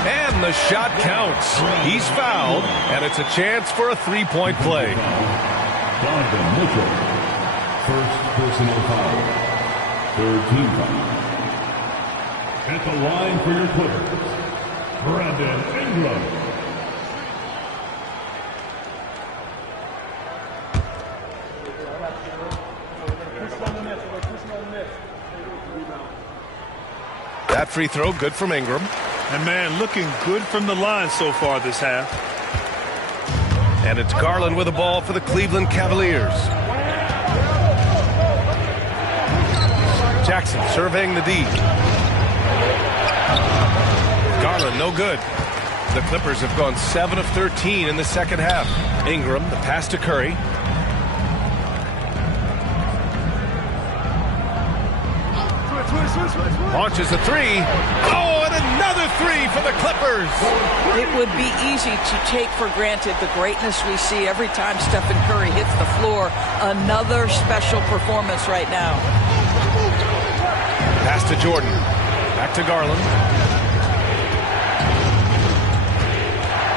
And the shot counts. He's fouled, and it's a chance for a 3-point play. Donovan Mitchell, first personal foul, 3rd team foul. At the line for your Clippers, Brandon Ingram. That free throw good from Ingram. And, man, looking good from the line so far this half. And it's Garland with the ball for the Cleveland Cavaliers. Jackson surveying the D. Garland, no good. The Clippers have gone 7 of 13 in the second half. Ingram, the pass to Curry. Launches a three. Oh, and another three for the Clippers. It would be easy to take for granted the greatness we see every time Stephen Curry hits the floor. Another special performance right now. Pass to Jordan. Back to Garland.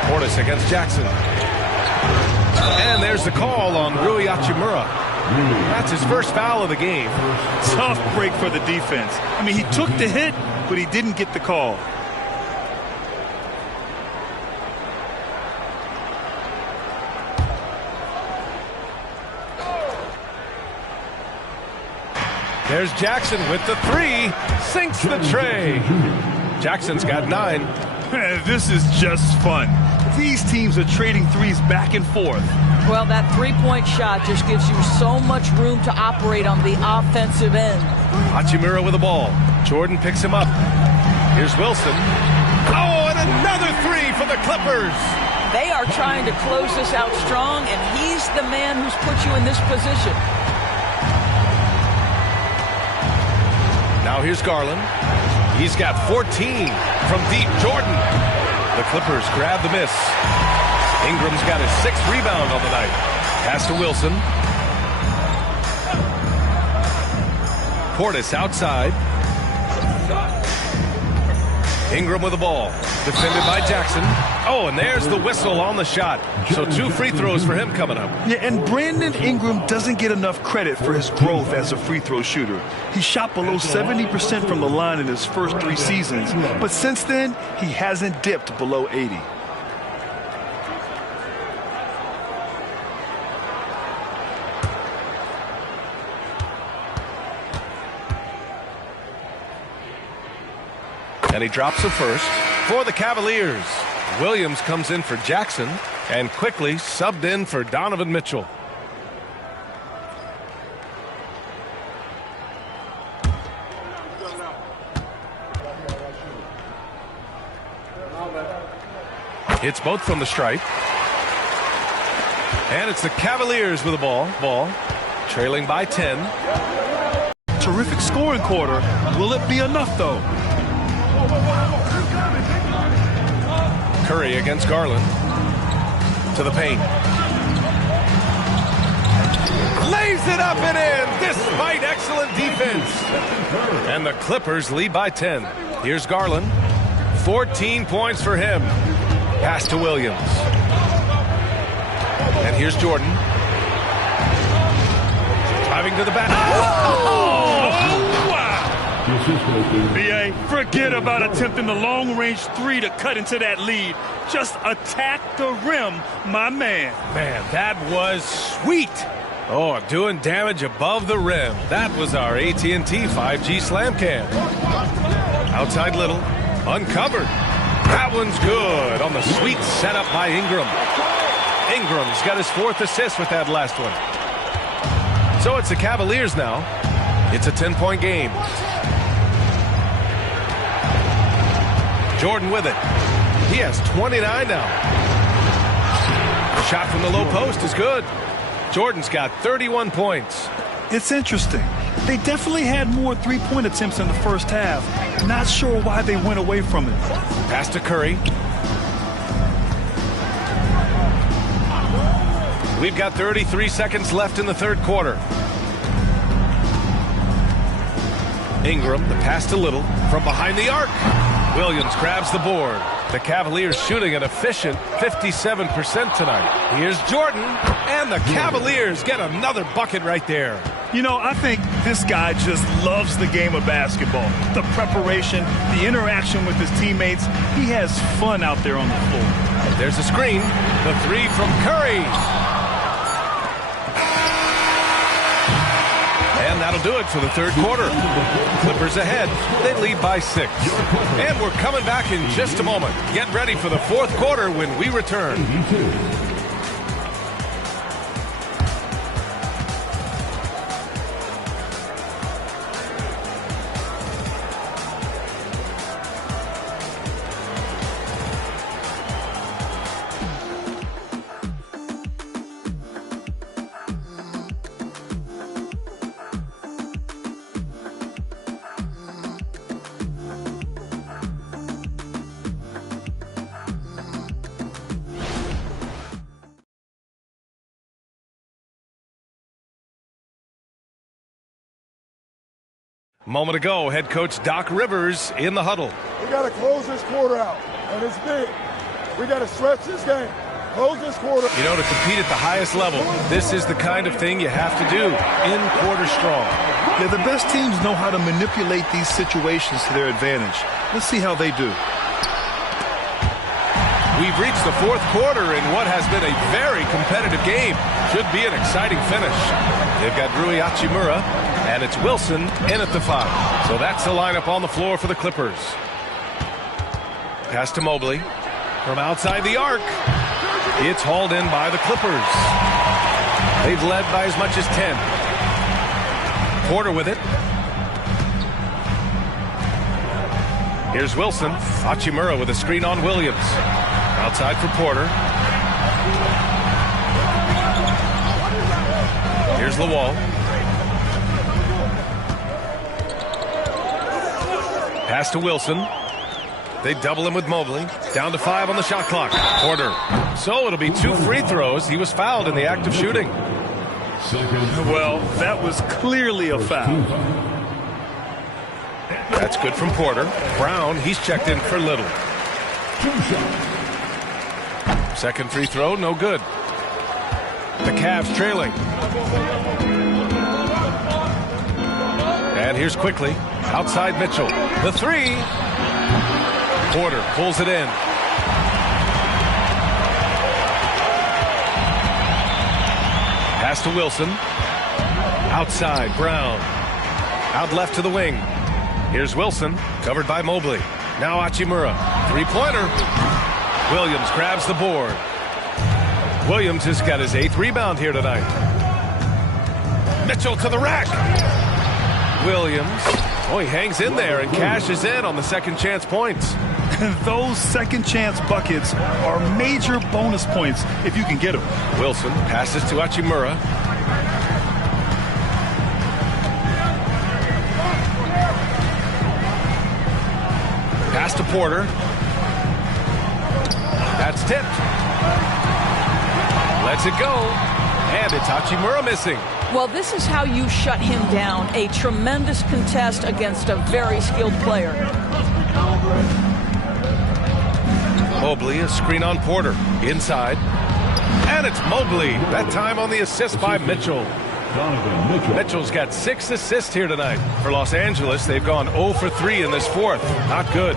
Portis against Jackson. And there's the call on Rui Hachimura. That's his first foul of the game. Tough break for the defense. I mean, he took the hit, but he didn't get the call. There's Jackson with the three. Sinks the tray. Jackson's got 9. Man, this is just fun. These teams are trading threes back and forth. Well, that three-point shot just gives you so much room to operate on the offensive end. Hachimura with the ball. Jordan picks him up. Here's Wilson. Oh, and another three for the Clippers. They are trying to close this out strong, and he's the man who's put you in this position. Now here's Garland. He's got 14 from deep. Jordan. The Clippers grab the miss. Ingram's got his 6th rebound on the night. Pass to Wilson. Portis outside. Ingram with the ball. Defended by Jackson. Oh, and there's the whistle on the shot. So 2 free throws for him coming up. Yeah, and Brandon Ingram doesn't get enough credit for his growth as a free throw shooter. He shot below 70% from the line in his first 3 seasons, but since then, he hasn't dipped below 80. And he drops the first for the Cavaliers. Williams comes in for Jackson and quickly subbed in for Donovan Mitchell. Hits both from the stripe. And it's the Cavaliers with the ball. Trailing by 10. Terrific scoring quarter. Will it be enough, though? Curry against Garland. To the paint. Lays it up and in despite excellent defense. And the Clippers lead by 10. Here's Garland. 14 points for him. Pass to Williams. And here's Jordan. Driving to the back. B.A., forget about attempting the long-range 3 to cut into that lead. Just attack the rim, my man. Man, that was sweet. Oh, doing damage above the rim. That was our AT&T 5G slam cam. Outside Little. Uncovered. That one's good on the sweet setup by Ingram. Ingram's got his 4th assist with that last one. So it's the Cavaliers now. It's a 10-point game. Jordan with it. He has 29 now. The shot from the low post is good. Jordan's got 31 points. It's interesting. They definitely had more three-point attempts in the first half. Not sure why they went away from it. Pass to Curry. We've got 33 seconds left in the third quarter. Ingram, the pass to Little from behind the arc. Williams grabs the board. The Cavaliers shooting an efficient 57% tonight. Here's Jordan, and the Cavaliers get another bucket right there. You know, I think this guy just loves the game of basketball. The preparation, the interaction with his teammates. He has fun out there on the floor. There's a screen. The 3 from Curry. And that'll do it for the third quarter. Clippers ahead. They lead by 6. And we're coming back in just a moment. Get ready for the fourth quarter when we return. Moment ago, head coach Doc Rivers in the huddle. We got to close this quarter out, and it's big. We got to stretch this game. Close this quarter. You know, to compete at the highest level, this is the kind of thing you have to do in quarter strong. Yeah, the best teams know how to manipulate these situations to their advantage. Let's see how they do. We've reached the fourth quarter in what has been a very competitive game. Should be an exciting finish. They've got Rui Hachimura, and it's Wilson in at the 5. So that's the lineup on the floor for the Clippers. Pass to Mobley from outside the arc. It's hauled in by the Clippers. They've led by as much as 10. Porter with it. Here's Wilson. Hachimura with a screen on Williams. Outside for Porter. Here's Lawal. Pass to Wilson. They double him with Mobley. Down to 5 on the shot clock. Porter. So it'll be 2 free throws. He was fouled in the act of shooting. Well, that was clearly a foul. That's good from Porter. Brown, he's checked in for Little. Second free throw, no good. The Cavs trailing. And here's Quickly. Outside Mitchell. The 3. Porter pulls it in. Pass to Wilson. Outside, Brown. Out left to the wing. Here's Wilson, covered by Mobley. Now Hachimura. Three-pointer. Williams grabs the board. Williams has got his 8th rebound here tonight. Mitchell to the rack. Williams. Oh, he hangs in there and cashes in on the second chance points. Those second chance buckets are major bonus points if you can get them. Wilson passes to Hachimura. Pass to Porter. That's tipped. Lets it go. And it's Hachimura missing. Well, this is how you shut him down. A tremendous contest against a very skilled player. Mobley, a screen on Porter. Inside. And it's Mobley. That time on the assist by Mitchell. Mitchell's got 6 assists here tonight. For Los Angeles, they've gone 0 for 3 in this fourth. Not good.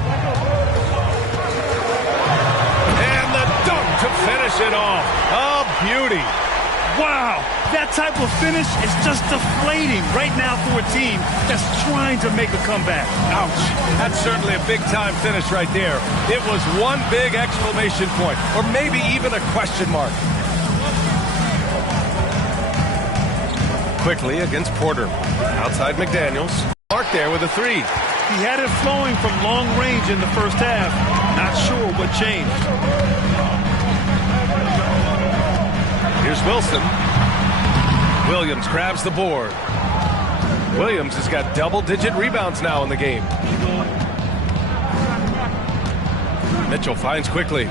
And the dunk to finish it off. A beauty. Wow, that type of finish is just deflating right now for a team that's trying to make a comeback. Ouch. That's certainly a big-time finish right there. It was one big exclamation point, or maybe even a question mark. Quickly against Porter. Outside McDaniels. Mark there with a 3. He had it flowing from long range in the first half. Not sure what changed. Here's Wilson. Williams grabs the board. Williams has got double-digit rebounds now in the game. Mitchell finds Quickly.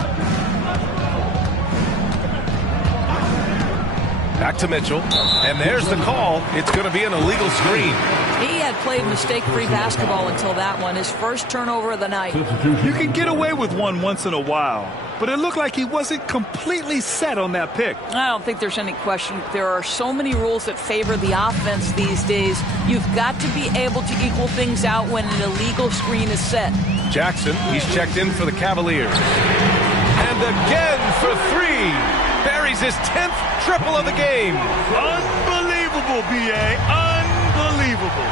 Back to Mitchell. And there's the call. It's going to be an illegal screen. He had played mistake-free basketball until that one. His first turnover of the night. You can get away with one once in a while, but it looked like he wasn't completely set on that pick. I don't think there's any question. There are so many rules that favor the offense these days. You've got to be able to equal things out when an illegal screen is set. Jackson, he's checked in for the Cavaliers. And again for 3. Buries his 10th triple of the game. Unbelievable, B.A. Unbelievable. Unbelievable.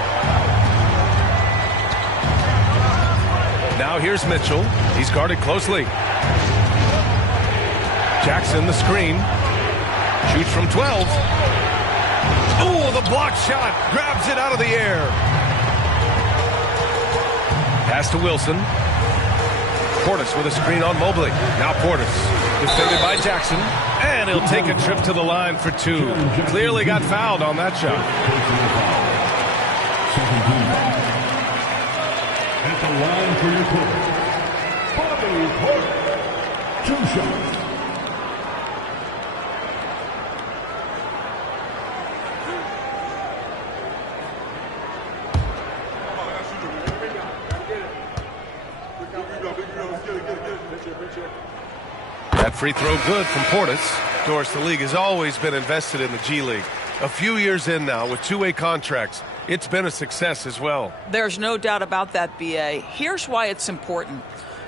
Now here's Mitchell. He's guarded closely. Jackson, the screen. Shoots from 12. Oh, the block shot. Grabs it out of the air. Pass to Wilson. Portis with a screen on Mobley. Now Portis. Defended by Jackson. And he'll take a trip to the line for two. Clearly got fouled on that shot. At the line for your quarter, Bobby Portis. 2 shots. That free throw good from Portis. Of course, the league has always been invested in the G League. A few years in now with two-way contracts, it's been a success as well. There's no doubt about that, B.A. Here's why it's important.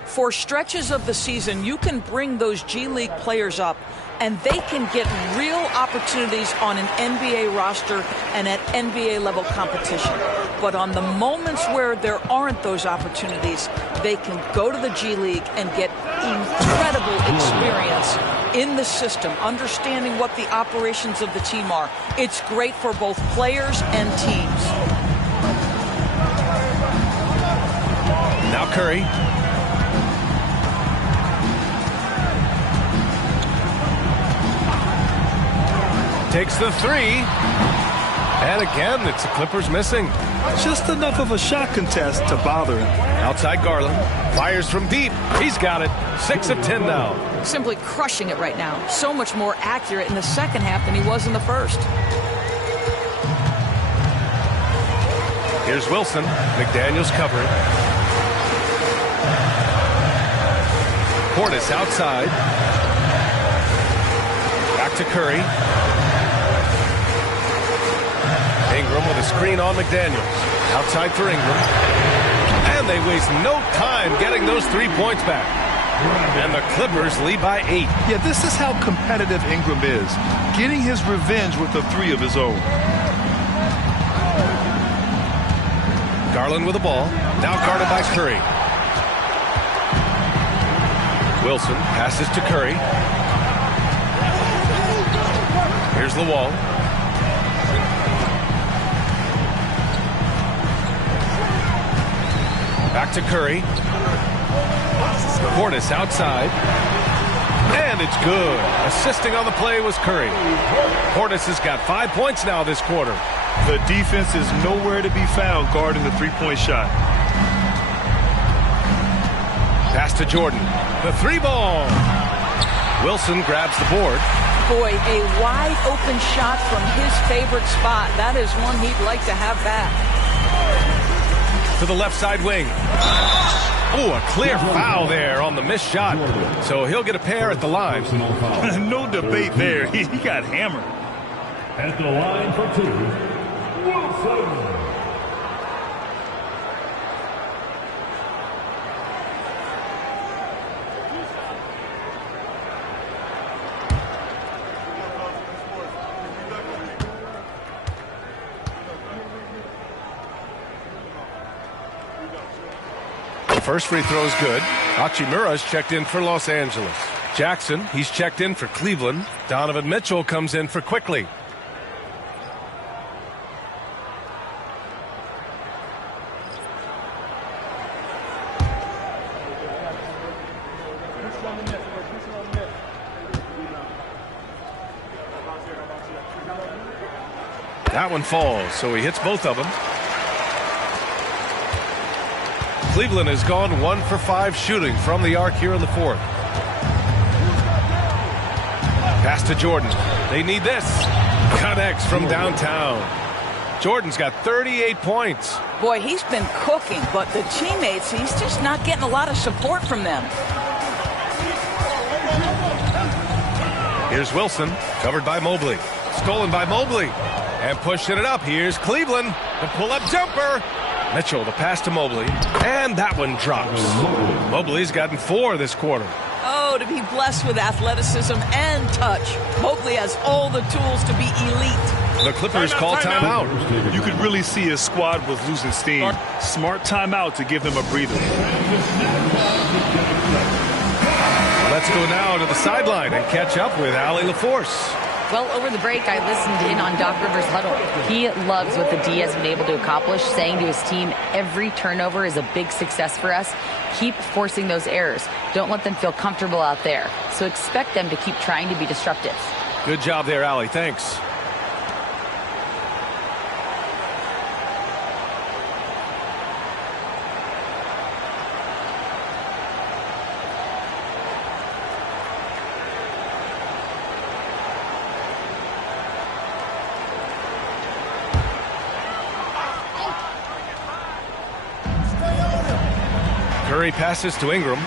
For stretches of the season, you can bring those G League players up, and they can get real opportunities on an NBA roster and at NBA level competition. But on the moments where there aren't those opportunities, they can go to the G League and get incredible experience in the system, understanding what the operations of the team are. It's great for both players and teams. Now Curry. Takes the three. And again, it's the Clippers missing. Just enough of a shot contest to bother him. Outside Garland. Fires from deep. He's got it. 6 of 10 now. Simply crushing it right now. So much more accurate in the second half than he was in the first. Here's Wilson. McDaniels covering. Portis outside. Back to Curry. Ingram with a screen on McDaniels. Outside for Ingram. And they waste no time getting those 3 points back. And the Clippers lead by 8. Yeah, this is how competitive Ingram is. Getting his revenge with a 3 of his own. Garland with the ball. Now guarded by Curry. Wilson passes to Curry. Here's the wall. Back to Curry. Portis outside. And it's good. Assisting on the play was Curry. Portis has got 5 points now this quarter. The defense is nowhere to be found guarding the three-point shot. Pass to Jordan. The 3 ball. Wilson grabs the board. Boy, a wide open shot from his favorite spot. That is one he'd like to have back. To the left side wing. Oh, a clear foul there on the missed shot. So he'll get a pair at the line. No debate there. He got hammered. At the line for 2, Wilson. First free throw is good. Hachimura's checked in for Los Angeles. Jackson, he's checked in for Cleveland. Donovan Mitchell comes in for Quickly. That one falls, so he hits both of them. Cleveland has gone 1 for 5 shooting from the arc here in the fourth. Pass to Jordan. They need this. Connects from downtown. Jordan's got 38 points. Boy, he's been cooking, but the teammates, he's just not getting a lot of support from them. Here's Wilson, covered by Mobley. Stolen by Mobley. And pushing it up. Here's Cleveland. The pull-up jumper. Mitchell, the pass to Mobley. And that one drops. Mobley's gotten 4 this quarter. Oh, to be blessed with athleticism and touch. Mobley has all the tools to be elite. The Clippers call timeout. You could really see his squad was losing steam. Smart timeout to give them a breather. Let's go now to the sideline and catch up with Allie LaForce. Well, over the break, I listened in on Doc Rivers' huddle. He loves what the D has been able to accomplish, saying to his team, every turnover is a big success for us. Keep forcing those errors. Don't let them feel comfortable out there. So expect them to keep trying to be disruptive. Good job there, Allie. Thanks. Curry passes to Ingram.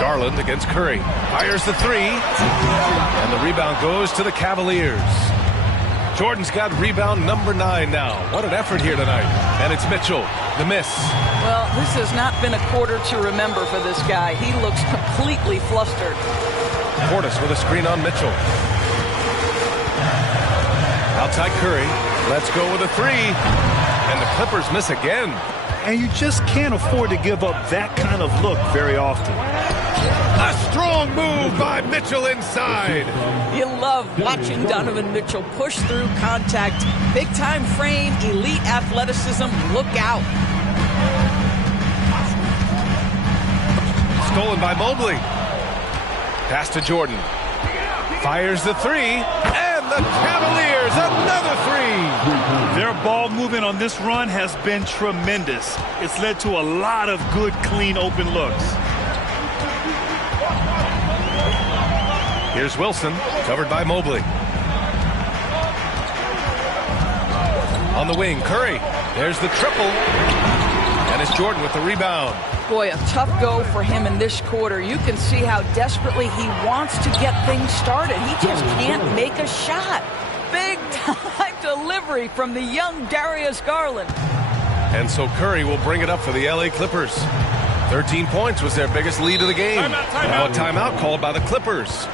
Garland against Curry. Fires the three. And the rebound goes to the Cavaliers. Jordan's got rebound number 9 now. What an effort here tonight. And it's Mitchell. The miss. Well, this has not been a quarter to remember for this guy. He looks completely flustered. Portis with a screen on Mitchell. Outside Curry. Let's go with a three. And the Clippers miss again. And you just can't afford to give up that kind of look very often. A strong move by Mitchell inside. You love watching Donovan Mitchell push through contact. Big time frame, elite athleticism. Look out. Stolen by Mobley. Pass to Jordan. Fires the three. And the Cavaliers, another three. Their ball movement on this run has been tremendous. It's led to a lot of good, clean, open looks. Here's Wilson, covered by Mobley. On the wing, Curry. There's the triple. And it's Jordan with the rebound. Boy, a tough go for him in this quarter. You can see how desperately he wants to get things started. He just can't make a shot. Big time delivery from the young Darius Garland. And so Curry will bring it up for the LA Clippers. 13 points was their biggest lead of the game. Now a timeout called by the Clippers.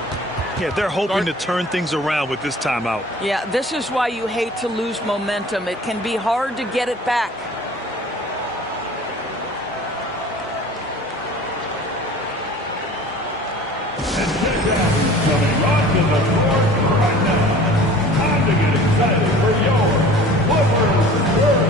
Yeah, they're hoping to turn things around with this timeout. Yeah, this is why you hate to lose momentum. It can be hard to get it back. Coming onto the court right now. Time to get excited for your Clippers World.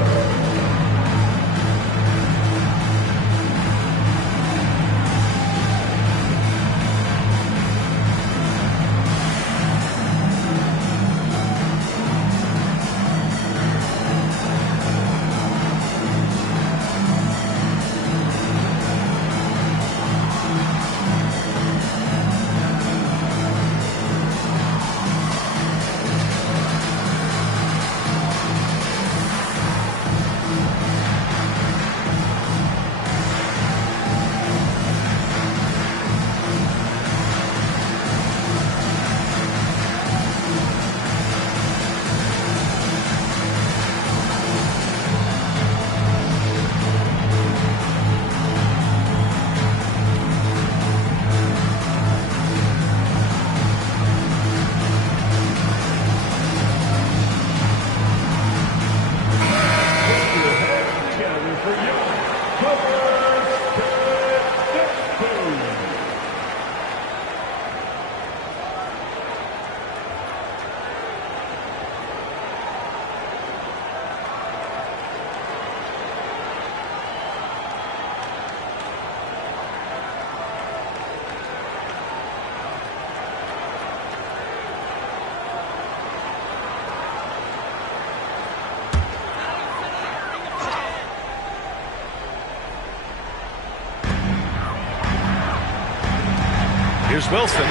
Here's Wilson.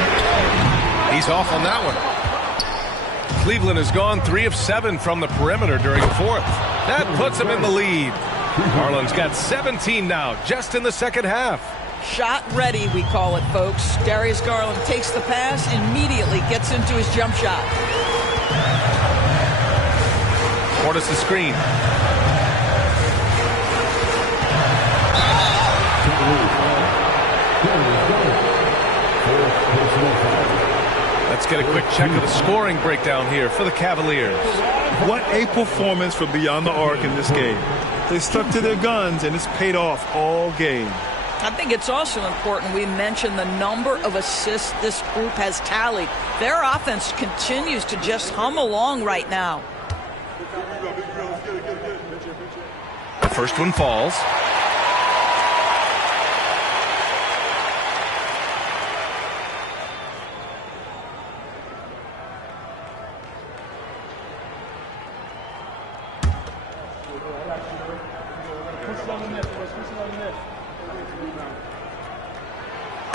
He's off on that one. Cleveland has gone 3 of 7 from the perimeter during the fourth. That puts him in the lead. Garland's got 17 now, just in the second half. Shot ready, we call it, folks. Darius Garland takes the pass, immediately gets into his jump shot. Portis the screen. Let's get a quick check of the scoring breakdown here for the Cavaliers. What a performance from beyond the arc in this game. They stuck to their guns, and it's paid off all game. I think it's also important we mention the number of assists this group has tallied. Their offense continues to just hum along right now. The first one falls.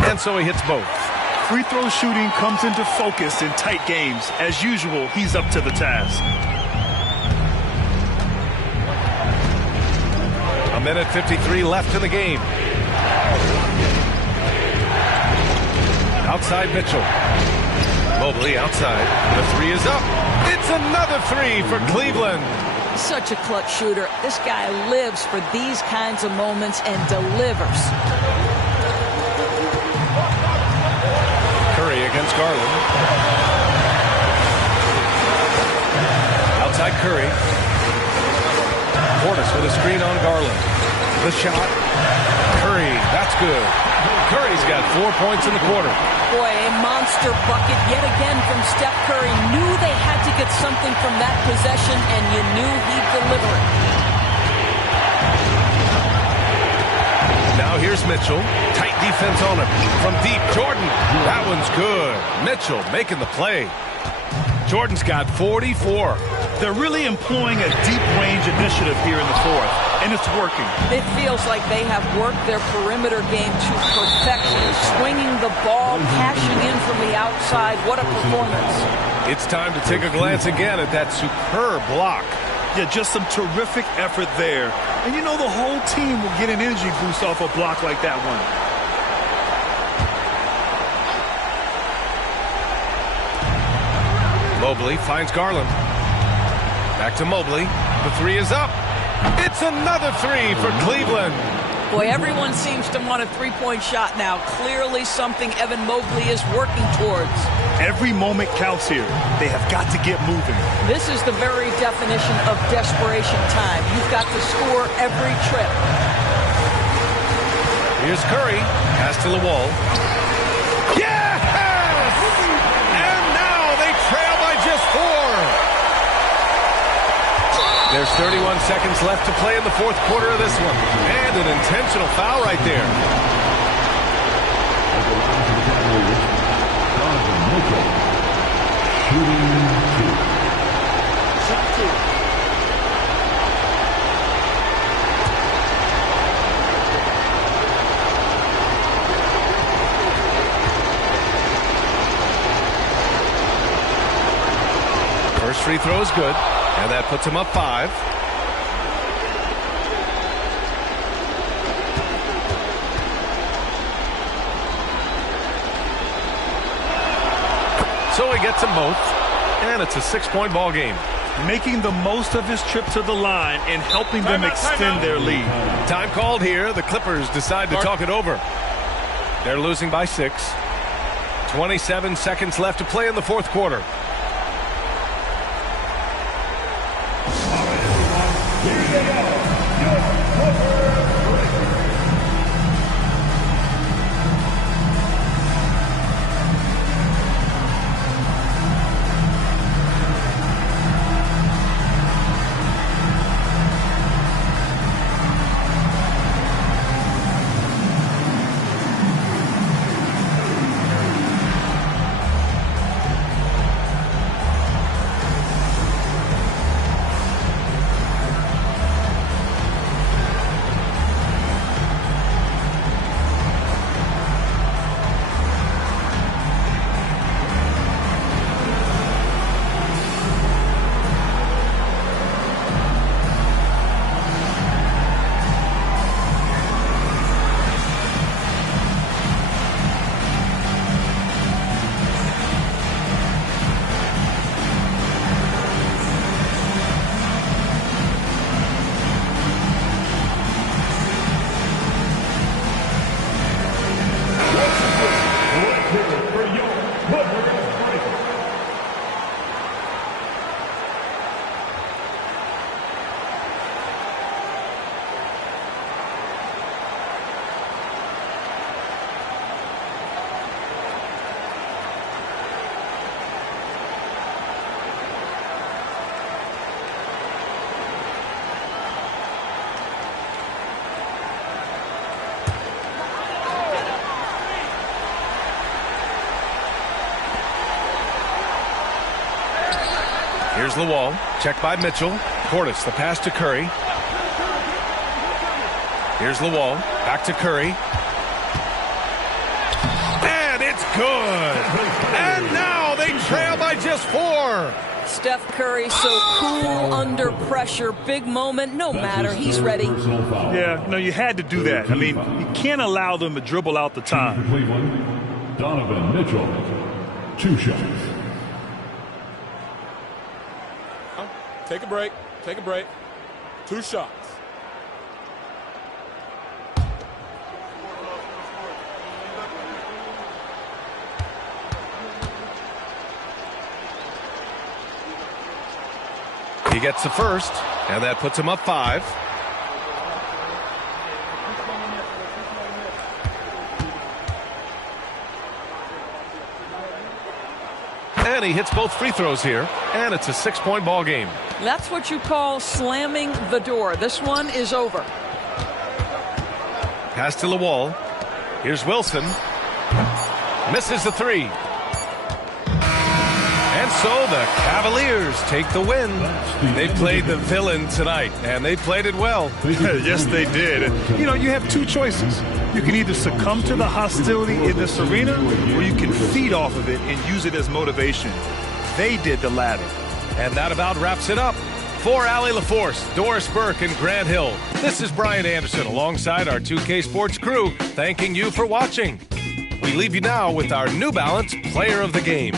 And so he hits both. Free throw shooting comes into focus in tight games. As usual, he's up to the task. A minute 53 left in the game. Outside Mitchell. Mobley outside. The three is up. It's another three for Cleveland. Such a clutch shooter. This guy lives for these kinds of moments and delivers. Curry against Garland. Outside Curry. Portis with a screen on Garland. The shot. Curry, that's good. Curry's got 4 points in the quarter. Boy, a monster bucket yet again from Steph Curry. Knew they had to get something from that possession, and you knew he'd deliver it. Now here's Mitchell. Tight defense on him. From deep, Jordan. That one's good. Mitchell making the play. Jordan's got 44. They're really employing a deep range initiative here in the fourth, and it's working. It feels like they have worked their perimeter game to perfection. Swinging the ball, cashing in from the outside. What a performance. It's time to take a glance again at that superb block. Yeah, just some terrific effort there. And you know the whole team will get an energy boost off a block like that one. Mobley finds Garland. Back to Mobley. The three is up. It's another three for Cleveland. Boy, everyone seems to want a three-point shot now. Clearly something Evan Mobley is working towards. Every moment counts here. They have got to get moving. This is the very definition of desperation time. You've got to score every trip. Here's Curry. Pass to the wall. Yes! And now they trail by just 4. There's 31 seconds left to play in the fourth quarter of this one. And an intentional foul right there. First free throw is good. And that puts him up 5. So he gets them both. And it's a 6-point ball game. Making the most of his trip to the line and helping them extend their lead. Time called here. The Clippers decide to talk it over. They're losing by 6. 27 seconds left to play in the fourth quarter. Here's the wall. Checked by Mitchell. Portis, the pass to Curry. Here's the wall. Back to Curry. And it's good. And now they trail by just 4. Steph Curry so cool under pressure. Big moment. No matter. He's ready. Yeah, no, you had to do that. I mean, you can't allow them to dribble out the time. Cleveland, Donovan Mitchell, 2 shots. Take a break. Take a break. 2 shots. He gets the first, and that puts him up 5. And he hits both free throws here, and it's a 6-point ball game. That's what you call slamming the door. This one is over. Pass to the wall. Here's Wilson. Misses the 3. And so the Cavaliers take the win. They played the villain tonight, and they played it well. Yes, they did. And, you know, you have 2 choices. You can either succumb to the hostility in this arena, or you can feed off of it and use it as motivation. They did the latter. And that about wraps it up. For Allie LaForce, Doris Burke, and Grant Hill, this is Brian Anderson alongside our 2K Sports crew, thanking you for watching. We leave you now with our New Balance Player of the Game.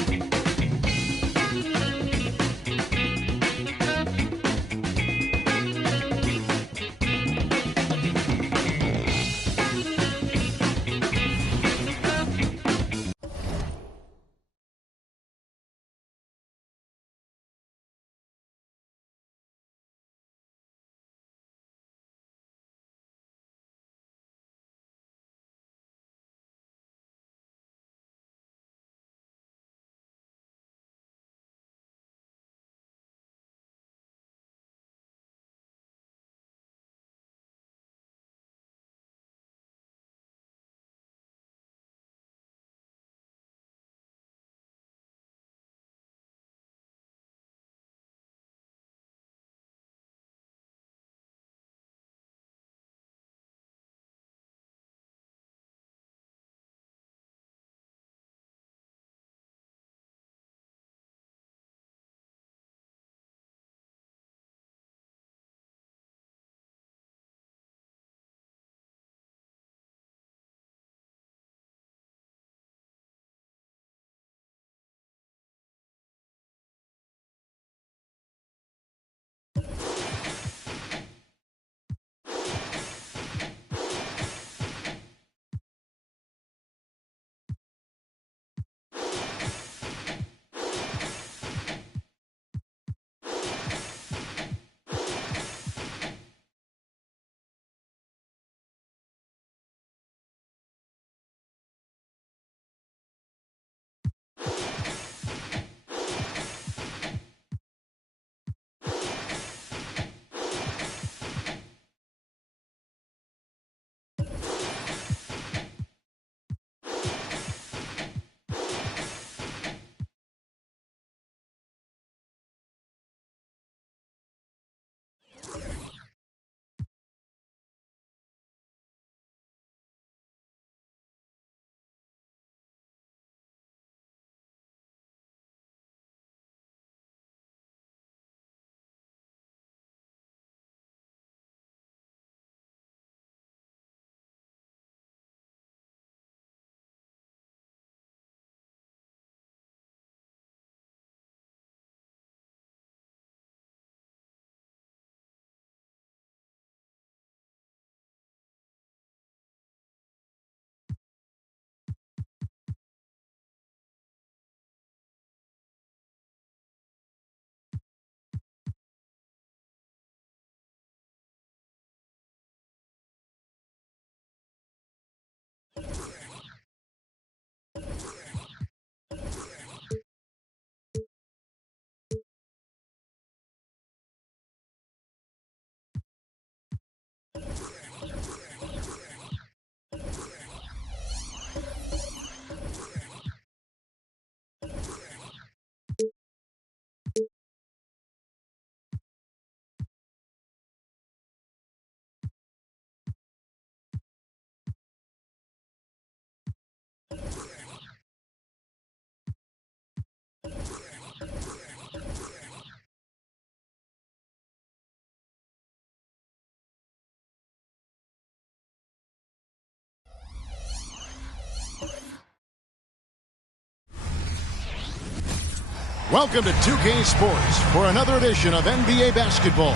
Welcome to 2K Sports for another edition of NBA basketball.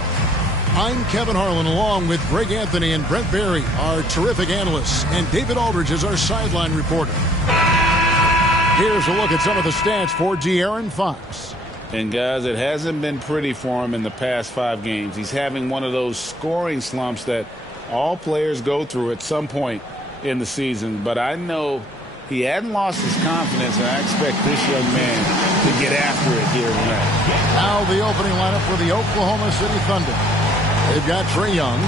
I'm Kevin Harlan along with Greg Anthony and Brent Barry, our terrific analysts, and David Aldridge is our sideline reporter. Here's a look at some of the stats for De'Aaron Fox. And guys, it hasn't been pretty for him in the past 5 games. He's having one of those scoring slumps that all players go through at some point in the season. But I know he hadn't lost his confidence, and I expect this young man to get after it here tonight. Now the opening lineup for the Oklahoma City Thunder. They've got Trae Young.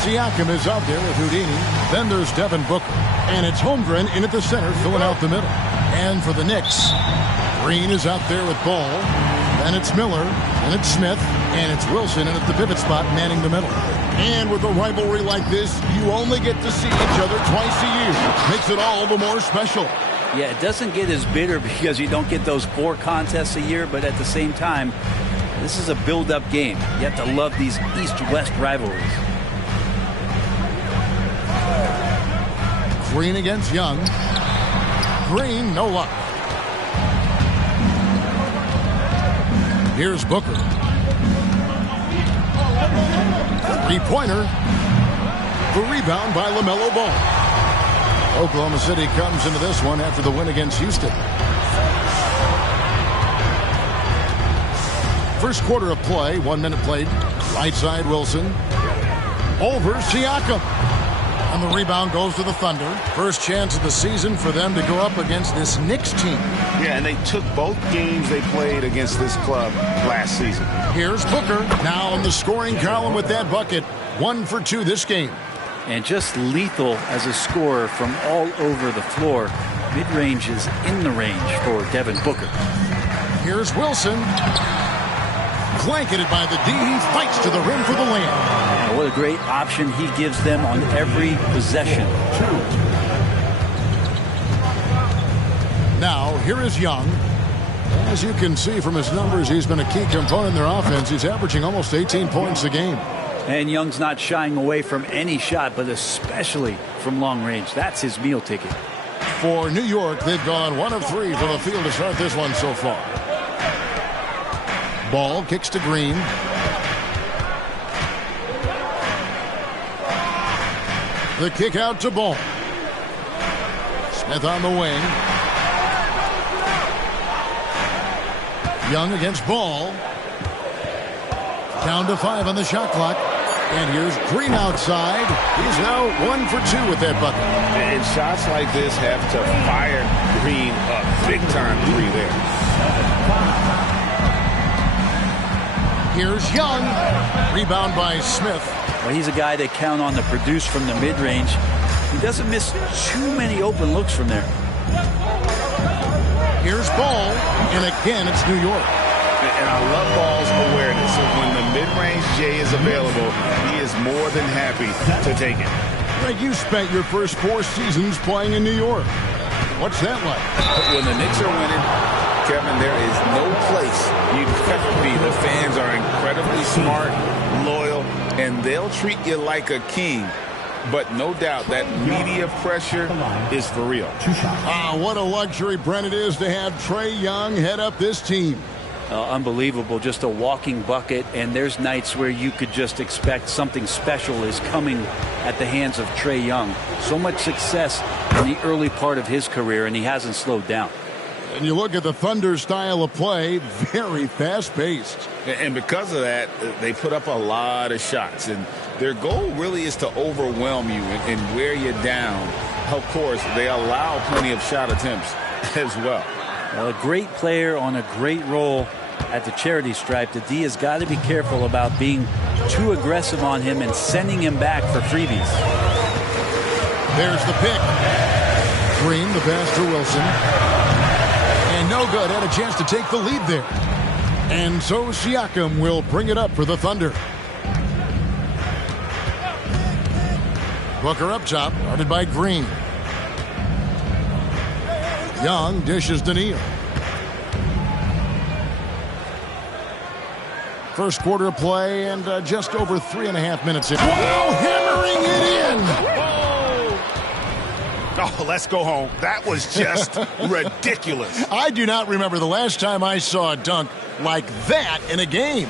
Siakam is out there with Houdini. Then there's Devin Booker. And it's Holmgren in at the center, filling out the middle. And for the Knicks, Green is out there with Ball. Then it's Miller. And it's Smith. And it's Wilson in at the pivot spot, manning the middle. And with a rivalry like this, you only get to see each other twice a year. Makes it all the more special. Yeah, it doesn't get as bitter because you don't get those 4 contests a year, but at the same time, this is a build-up game. You have to love these East-West rivalries. Green against Young. Green, no luck. Here's Booker. Three-pointer. The rebound by LaMelo Ball. Oklahoma City comes into this one after the win against Houston. First quarter of play, 1 minute played. Right side Wilson. Over Siakam. And the rebound goes to the Thunder. First chance of the season for them to go up against this Knicks team. Yeah, and they took both games they played against this club last season. Here's Booker. Now in the scoring column with that bucket. 1 for 2 this game. And just lethal as a scorer from all over the floor. Mid-range is in the range for Devin Booker. Here's Wilson. Blanketed by the D. He fights to the rim for the layup. What a great option he gives them on every possession. Now, here is Young. As you can see from his numbers, he's been a key component in their offense. He's averaging almost 18 points a game. And Young's not shying away from any shot, but especially from long range. That's his meal ticket. For New York, they've gone 1 of 3 from the field to start this one so far. Ball kicks to Green. The kick out to Ball. Smith on the wing. Young against Ball. Down to 5 on the shot clock. And here's Green outside. He's now 1 for 2 with that bucket. And shots like this have to fire Green up. Big time 3 there. Here's Young. Rebound by Smith. Well, he's a guy they count on to produce from the mid-range. He doesn't miss too many open looks from there. Here's Ball. And again, it's New York. And I love Ball's awareness. When the mid-range J is available, he is more than happy to take it. Greg, you spent your first 4 seasons playing in New York. What's that like? When the Knicks are winning, Kevin, there is no place you'd rather be. The fans are incredibly smart, loyal, and they'll treat you like a king. But no doubt that media pressure is for real. What a luxury, Brent, it is to have Trae Young head up this team. Unbelievable, just a walking bucket, and there's nights where you could just expect something special is coming at the hands of Trae Young. So much success in the early part of his career, and he hasn't slowed down. And you look at the Thunder style of play, very fast-paced. And because of that, they put up a lot of shots, and their goal really is to overwhelm you and wear you down. Of course, they allow plenty of shot attempts as well. A great player on a great role at the charity stripe. The D has got to be careful about being too aggressive on him and sending him back for freebies. There's the pick. Green, the pass to Wilson. And no good. Had a chance to take the lead there. And so Siakam will bring it up for the Thunder. Booker up top, guarded by Green. Young dishes to Neal. First quarter of play and just over 3.5 minutes in. Wow, hammering it in! Oh, let's go home. That was just ridiculous. I do not remember the last time I saw a dunk like that in a game.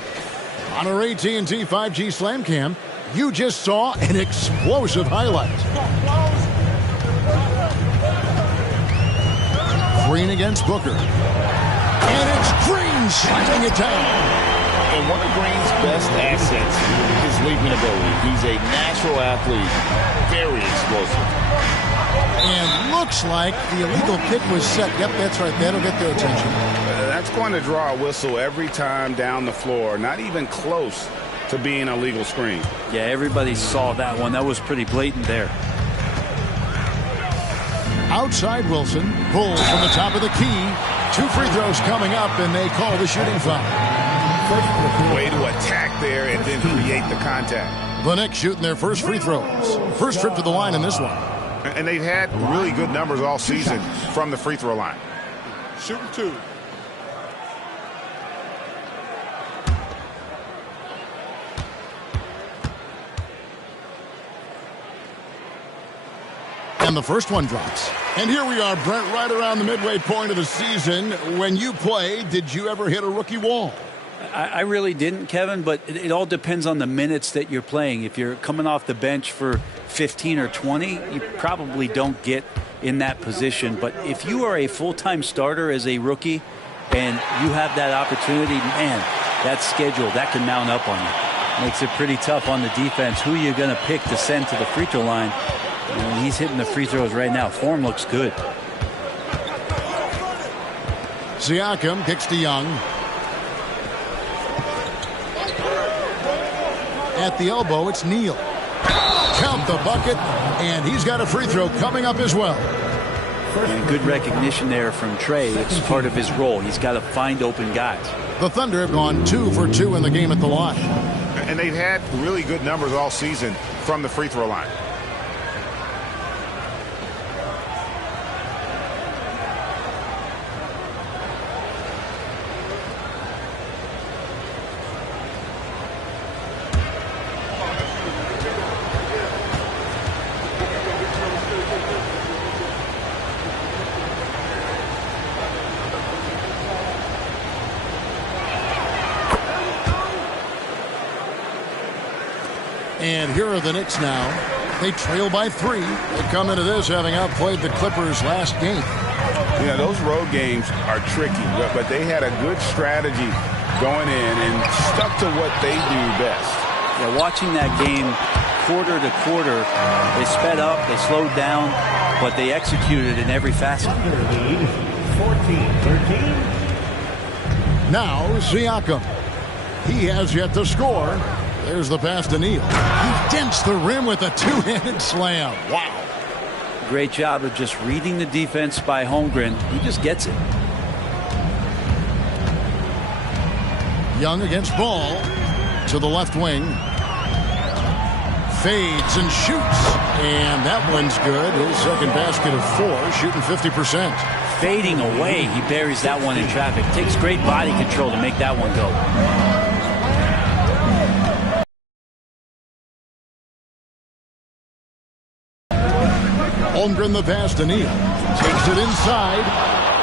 On our AT&T 5G Slam Cam, you just saw an explosive highlight. Green against Booker. And it's Green slapping it down. And one of Green's best assets is leaping ability. He's a natural athlete, very explosive. And looks like the illegal pick was set. Yep, that's right. That'll get their attention. That's going to draw a whistle every time down the floor. Not even close to being a legal screen. Yeah, everybody saw that one. That was pretty blatant there. Outside Wilson pulls from the top of the key. 2 free throws coming up, and they call the shooting foul. Way to attack there and then create the contact. The Knicks shooting their first free throws. First trip to the line in this one. And they've had really good numbers all season from the free throw line. Shooting 2. And the first one drops. And here we are, Brent, right around the midway point of the season. When you play, did you ever hit a rookie wall? I really didn't, Kevin, but it all depends on the minutes that you're playing. If you're coming off the bench for 15 or 20, you probably don't get in that position. But if you are a full-time starter as a rookie and you have that opportunity, man, that schedule, that can mount up on you. Makes it pretty tough on the defense. Who are you going to pick to send to the free throw line? And he's hitting the free throws right now. Form looks good. Siakam kicks to Young. At the elbow, it's Neal. Count the bucket, and he's got a free throw coming up as well. And good recognition there from Trey. It's part of his role. He's got to find open guys. The Thunder have gone 2 for 2 in the game at the line. And they've had really good numbers all season from the free throw line. And here are the Knicks now. They trail by 3. They come into this having outplayed the Clippers last game. Yeah, those road games are tricky, but they had a good strategy going in and stuck to what they do best. Yeah, watching that game quarter to quarter, they sped up, they slowed down, but they executed in every facet. 14-13. Now Siakam. He has yet to score. There's the pass to Neal. He dents the rim with a 2-handed slam. Wow. Great job of just reading the defense by Holmgren. He just gets it. Young against Ball. To the left wing. Fades and shoots. And that one's good. His second basket of 4, shooting 50%. Fading away, he buries that one in traffic. Takes great body control to make that one go. Holmgren the pass to Neal. Takes it inside.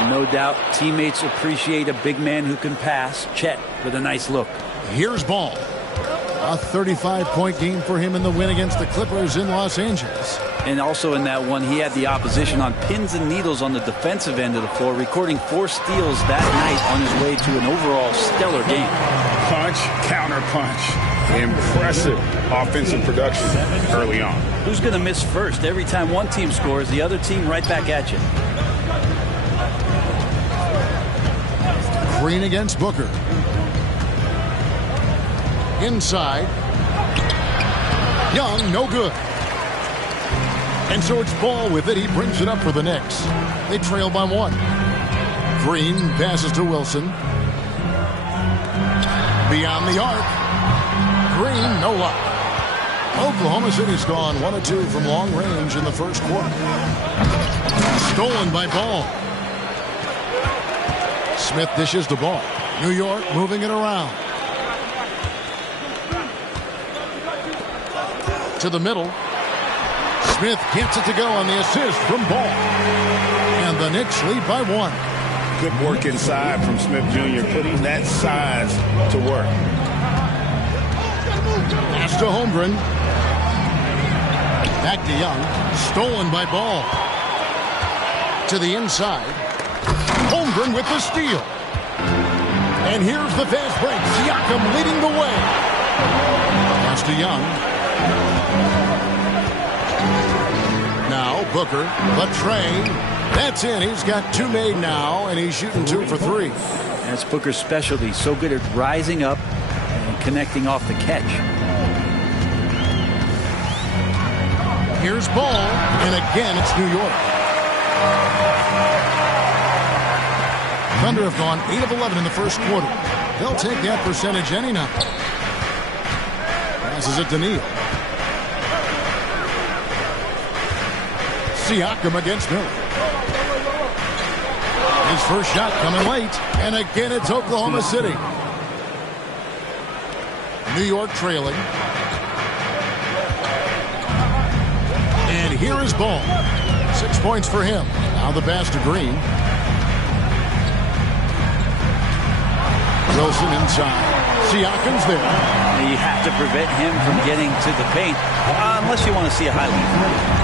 No doubt teammates appreciate a big man who can pass. Chet with a nice look. Here's Ball. A 35-point game for him in the win against the Clippers in Los Angeles. And also in that one, he had the opposition on pins and needles on the defensive end of the floor, recording 4 steals that night on his way to an overall stellar game. Punch, counter punch. Impressive offensive production early on. Who's going to miss first? Every time one team scores, the other team right back at you. Green against Booker. Inside. Young, no good. And so it's Ball with it. He brings it up for the Knicks. They trail by 1. Green passes to Wilson. Beyond the arc. Green, no luck. Oklahoma City's gone 1 of 2 from long range in the first quarter. Stolen by Ball. Smith dishes the ball. New York moving it around. To the middle. Smith gets it to go on the assist from Ball. And the Knicks lead by 1. Good work inside from Smith Jr., putting that size to work. Pass to Holmgren. Back to Young. Stolen by Ball. To the inside. Holmgren with the steal. And here's the fast break. Siakam leading the way. Pass to Young. Now Booker. But Trey. That's in. He's got 2 made now, and he's shooting 2 for 3. That's Booker's specialty. So good at rising up and connecting off the catch. Here's Ball, and again it's New York. Thunder have gone 8 of 11 in the first quarter. They'll take that percentage any night. Passes it to Neal. Siakam against Miller. His first shot coming late, and again it's Oklahoma City. New York trailing. And here is Ball. 6 points for him. Now the pass to Green. Wilson inside. Siakam's there. You have to prevent him from getting to the paint, unless you want to see a highlight.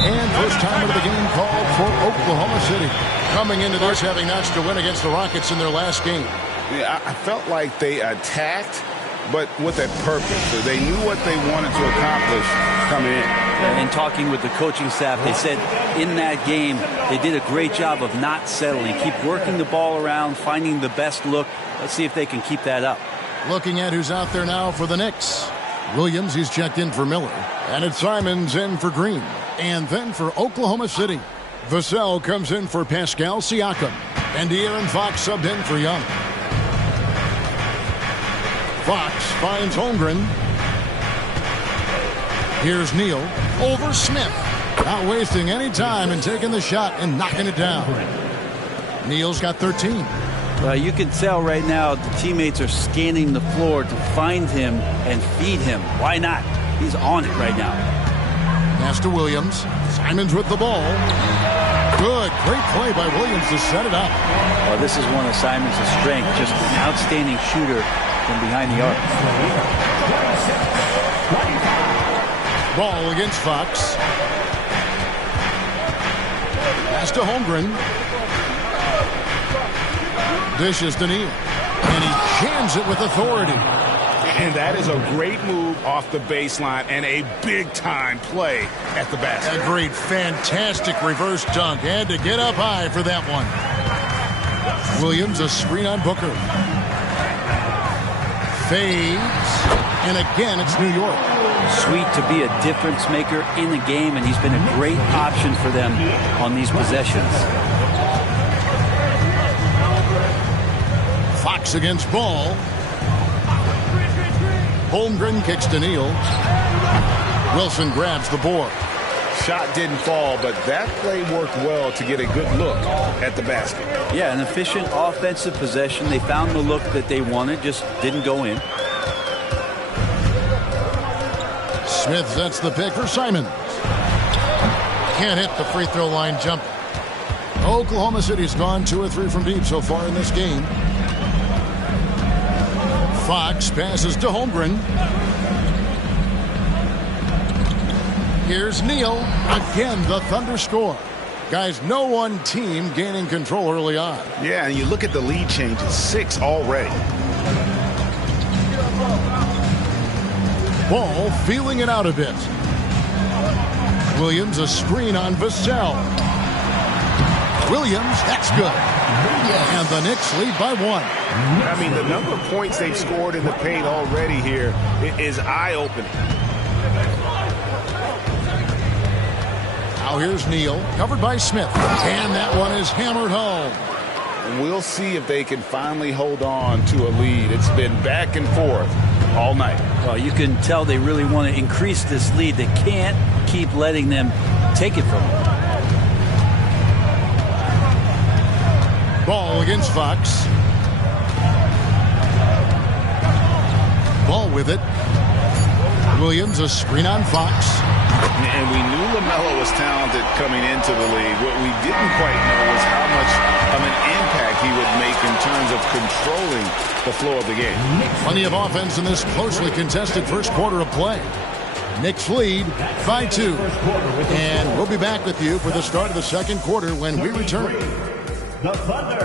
And first time of the game called for Oklahoma City. Coming into this having notched a win against the Rockets in their last game. Yeah, I felt like they attacked, but with a purpose. So they knew what they wanted to accomplish coming in. And talking with the coaching staff, they said in that game they did a great job of not settling. Keep working the ball around, finding the best look. Let's see if they can keep that up. Looking at who's out there now for the Knicks. Williams, he's checked in for Miller. And it's Simons in for Green. And then for Oklahoma City, Vassell comes in for Pascal Siakam. And De'Aaron Fox subbed in for Young. Fox finds Holmgren. Here's Neal over Smith. Not wasting any time and taking the shot and knocking it down. Neal's got 13. Well, you can tell right now the teammates are scanning the floor to find him and feed him. Why not? He's on it right now. Pass to Williams. Simons with the ball. Good. Great play by Williams to set it up. Well, this is one of Simons' strengths. Just an outstanding shooter from behind the arc. Ball against Fox. Pass to Holmgren. Dishes to Neal. And he jams it with authority. And that is a great move off the baseline and a big-time play at the basket. A great, fantastic reverse dunk. Had to get up high for that one. Williams, a screen on Booker. Fades. And again, it's New York. Sweet to be a difference maker in the game, and he's been a great option for them on these possessions. Fox against Ball. Holmgren kicks to Neal. Wilson grabs the board. Shot didn't fall, but that play worked well to get a good look at the basket. Yeah, an efficient offensive possession. They found the look that they wanted, just didn't go in. Smith sets the pick for Simons. Can't hit the free throw line jumper. Oklahoma City's gone 2 or 3 from deep so far in this game. Fox passes to Holmgren. Here's Neal. Again, the Thunder score. Guys, no one team gaining control early on. Yeah, and you look at the lead changes, 6 already. Ball feeling it out a bit. Williams, a screen on Vassell. Williams, that's good. And the Knicks lead by 1. I mean, the number of points they've scored in the paint already here is eye-opening. Now here's Neal, covered by Smith. And that one is hammered home. And we'll see if they can finally hold on to a lead. It's been back and forth all night. Well, you can tell they really want to increase this lead. They can't keep letting them take it from them. Ball against Fox. Ball with it. Williams, a screen on Fox. And we knew LaMelo was talented coming into the league. What we didn't quite know was how much of an impact he would make in terms of controlling the flow of the game. Plenty of offense in this closely contested first quarter of play. Knicks lead 5-2. And we'll be back with you for the start of the second quarter when we return. The Thunder,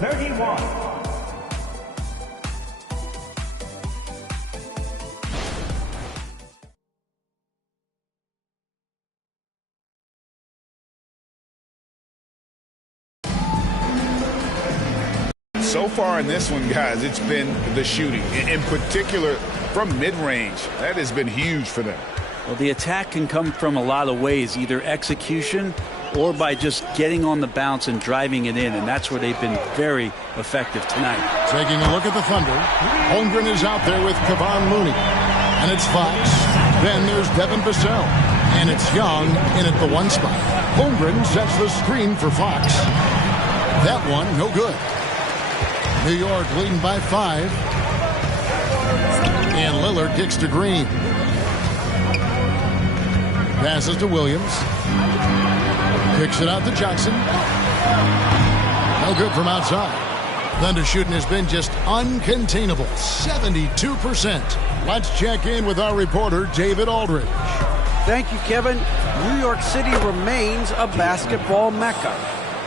31. So far in this one, guys, it's been the shooting, in particular from mid-range. That has been huge for them. Well, the attack can come from a lot of ways, either execution or by just getting on the bounce and driving it in, and that's where they've been very effective tonight. Taking a look at the Thunder, Holmgren is out there with Kevon Looney, and it's Fox. Then there's Devin Vassell, and it's Young in at the one spot. Holmgren sets the screen for Fox. That one, no good. New York leading by 5. And Lillard kicks to Green. Passes to Williams. Kicks it out to Johnson. No good from outside. Thunder shooting has been just uncontainable. 72%. Let's check in with our reporter, David Aldridge. Thank you, Kevin. New York City remains a basketball mecca.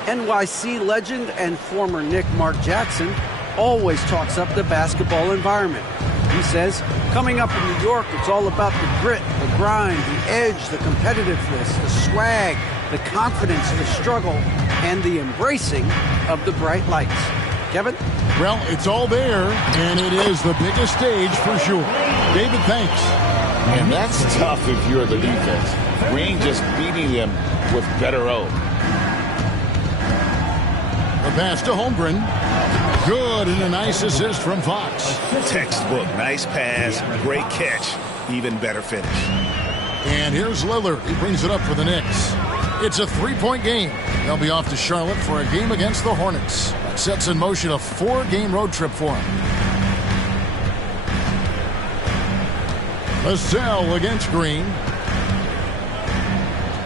NYC legend and former Knick Mark Jackson always talks up the basketball environment. He says, coming up in New York, it's all about the grit, the grind, the edge, the competitiveness, the swag, the confidence, the struggle, and the embracing of the bright lights. Kevin? Well, it's all there, and it is the biggest stage for sure. David, thanks. And that's tough if you're the defense. Green just beating them with better O. The pass to Holmgren. Good, and a nice assist from Fox. Textbook, nice pass, great catch, even better finish. And here's Lillard. He brings it up for the Knicks. It's a 3-point game. They'll be off to Charlotte for a game against the Hornets. That sets in motion a 4-game road trip for him. Vassell against Green.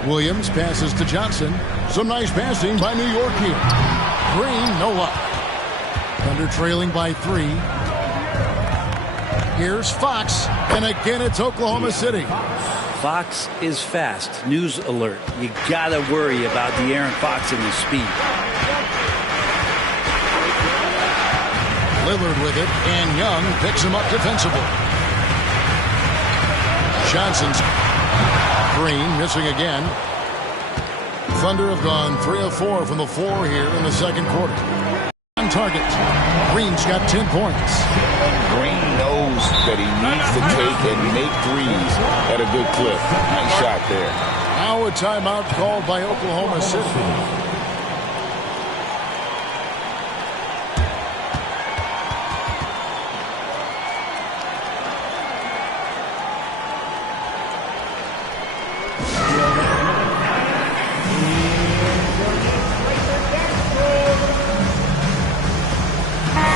Williams passes to Johnson. Some nice passing by New York here. Green, no luck. Thunder trailing by 3. Here's Fox, and again it's Oklahoma City. Fox is fast. News alert. You gotta worry about De'Aaron Fox and his speed. Lillard with it, and Young picks him up defensively. Johnson's Green missing again. Thunder have gone 3 of 4 from the floor here in the second quarter. On target. Green's got 10 points. Green knows that he needs to take and make threes at a good clip. Nice shot there. Now a timeout called by Oklahoma City.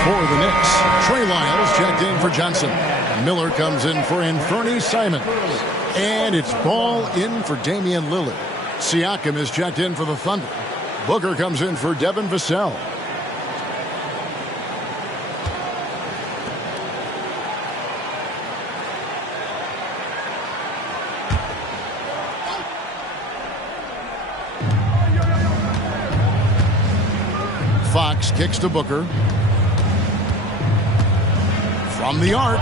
For the Knicks, Trey Lyles checked in for Johnson. Miller comes in for Anthony Simons. And it's ball in for Damian Lillard. Siakam is checked in for the Thunder. Booker comes in for Devin Vassell. Fox kicks to Booker. From the arc.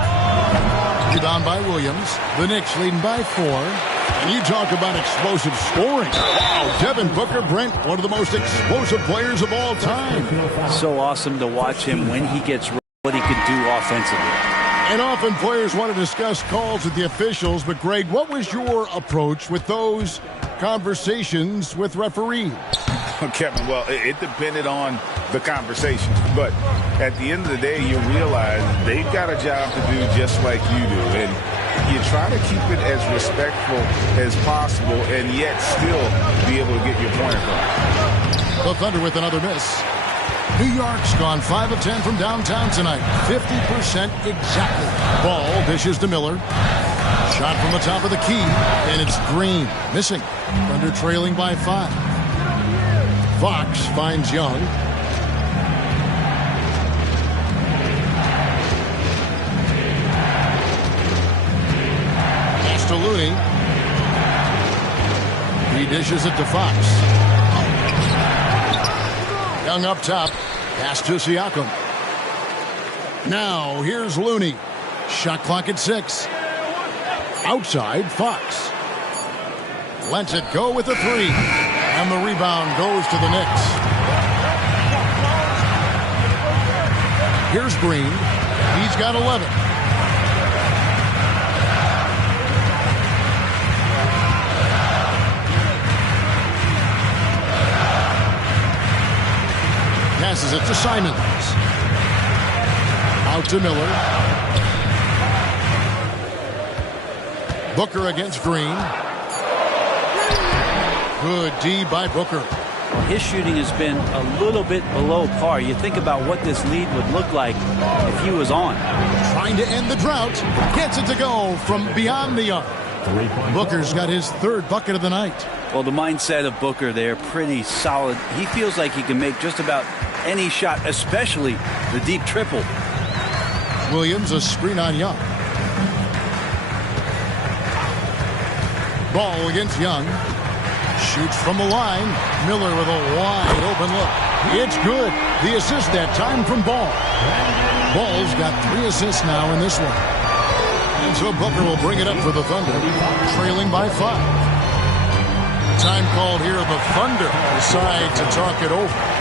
Rebound by Williams. The Knicks leading by 4. And you talk about explosive scoring. Wow, Devin Booker, Brent, one of the most explosive players of all time. So awesome to watch him when he gets what he can do offensively. And often players want to discuss calls with the officials, but Greg, what was your approach with those conversations with referees? Kevin, well, it depended on the conversation. But at the end of the day, you realize they've got a job to do just like you do. And you try to keep it as respectful as possible and yet still be able to get your point across. The Thunder with another miss. New York's gone 5 of 10 from downtown tonight. 50% exactly. Ball dishes to Miller. Shot from the top of the key, and it's Green. Missing. Thunder trailing by 5. Fox finds Young. Pass to Looney. He dishes it to Fox. Young up top. Pass to Siakam. Now here's Looney. Shot clock at 6. Outside, Fox. Lets it go with a 3. And the rebound goes to the Knicks. Here's Green. He's got 11. Passes it to Simons. Out to Miller. Booker against Green. Good D by Booker. Well, his shooting has been a little bit below par. You think about what this lead would look like if he was on. Trying to end the drought. Gets it to go from beyond the arc. Booker's got his 3rd bucket of the night. Well, the mindset of Booker there, pretty solid. He feels like he can make just about any shot, especially the deep triple. Williams a screen on Young. Ball against Young. Shoots from the line. Miller with a wide open look. It's good. The assist that time from Ball. Ball's got 3 assists now in this one. And so Booker will bring it up for the Thunder, trailing by 5. Time called here. The Thunder decide to talk it over.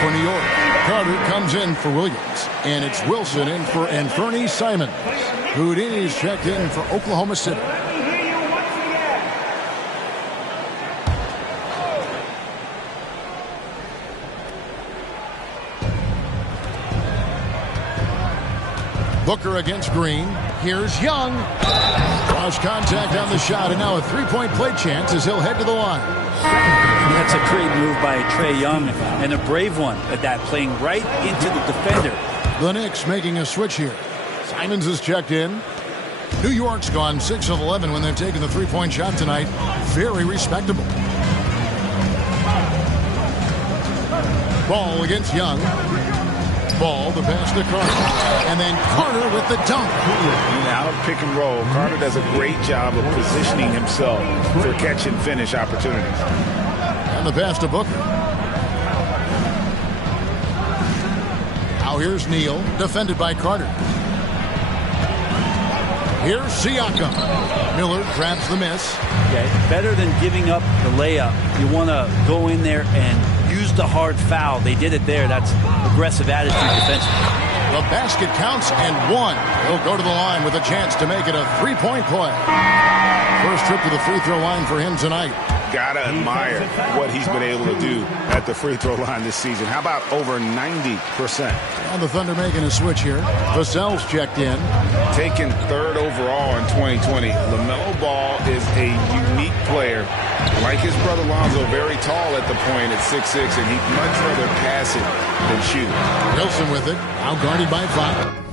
For New York, Carter comes in for Williams, and it's Wilson in for Anthony Simons. Houdini's checked in for Oklahoma City. Booker against Green. Here's Young. Cross contact on the shot, and now a 3-point play chance as he'll head to the line. That's a great move by Trae Young, and a brave one at that, playing right into the defender. The Knicks making a switch here. Simons is checked in. New York's gone 6 of 11 when they've taken the 3-point shot tonight. Very respectable. Ball against Young. Ball, the pass to Carter. And then Carter with the dunk. Out of pick and roll, Carter does a great job of positioning himself for catch and finish opportunities. And the pass to Booker. Now here's Neal, defended by Carter. Here's Siakam. Miller grabs the miss. Okay, better than giving up the layup. You want to go in there and use the hard foul. They did it there. That's aggressive attitude defensively. The basket counts and 1. He'll go to the line with a chance to make it a 3-point play. First trip to the free throw line for him tonight. Gotta admire what he's been able to do at the free throw line this season. How about over 90%? And the Thunder making a switch here. Vassell's checked in. Taken 3rd overall in 2020. LaMelo Ball is a unique player. Like his brother Lonzo, very tall at the point at 6'6", and he'd much rather pass it than shoot it. Wilson with it. Now guarded by 5.